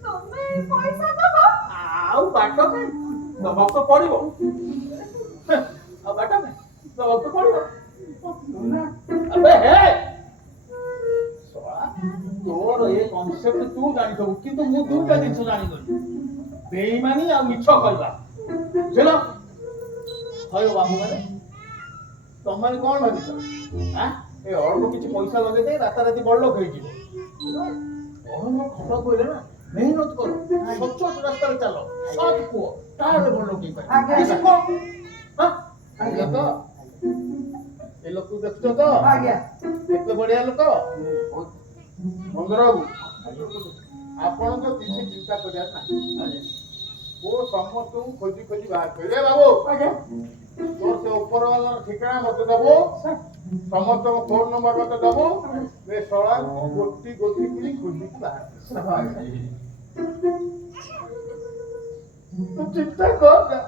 ତମେ ପଇସା ଦବ? ଆଉ ବାଟ କାଇଁ ଦବାକୁ ତ ପଡିବ। ଆଉ ବାଟ କାଇଁ ଦବାକୁ ତ ପଡିବ। ଆବେ ହେ ଶଳା ତୋର ଏ କନସେପ୍ଟ ତୁ ଜାଣିଥିବୁ କିନ୍ତୁ ମୁଁ ଦୁଇଟା ଜିନିଷ ଜାଣିଗଲି ବେଇମାନି ଆଉ ମିଛ କହିବା ବୁଝିଲ। ହଉ ବାବୁ ମାନେ ତମମାନେ କଣ ଭାବିଛ ଏ ଅଳ୍ପ କିଛି ପଇସା ଲଗେଇ ଦେଇ ରାତାରାତି ବଡ ଲୋକ ହେଇଯିବ। ଅଳ୍ପ ଖଟ କହିଲେ ନା ମେହନତ କର ସଚ୍ଚୋଟ ରାସ୍ତାରେ ଚାଲ ସତ୍ କୁହ ତାହେଲେ ବଡ ଲୋକ ହେଇପାରିବ। ତ ଏ ଲୋକ ଦେଖୁଛ ତ ଆଜ୍ଞା କେତେ ବଢିଆ ଲୋକ। ମନ୍ଦିର ବାବୁ ଆପଣଙ୍କ କିଛି ଚିନ୍ତା କରିବାର ନାହିଁ। ମୁଁ ସମସ୍ତଙ୍କୁ ଖୋଜି ଖୋଜି ବାହାର କରିବେ ବାବୁ। ଆଜ୍ଞା ତୋର ସେ ଉପର ବାଲାର ଠିକଣା ମତେ ଦବୁ ସମସ୍ତଙ୍କ ଫୋନ ନମ୍ବର ମତେ ଦବୁ ଏ ଶଳାଙ୍କୁ ଗୋଟି ଗୋଟି କରି ଖୋଜିକି ବାହାର ତୁ ଚିନ୍ତା କର ନା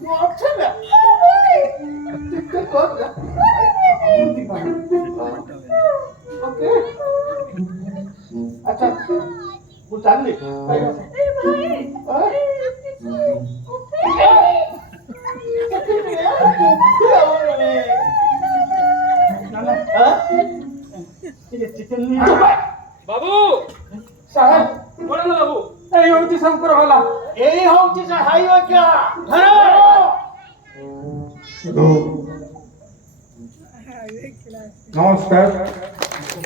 ତୁ ଅଛେ ନା ଚିନ୍ତା କର ନା ଓକେ ଆଚ୍ଛା ମୁଁ ଚାଲିଲି। ଏ ଭାଇ ବାବୁ ସାହେବ କଣ ହେଲା ବାବୁ? ଏଇ ହଉଛି ଶଙ୍କର ବାଲା। ଏଇ ହଉଛି ସେ ହାଇ ଆଜ୍ଞା। ନମସ୍କାର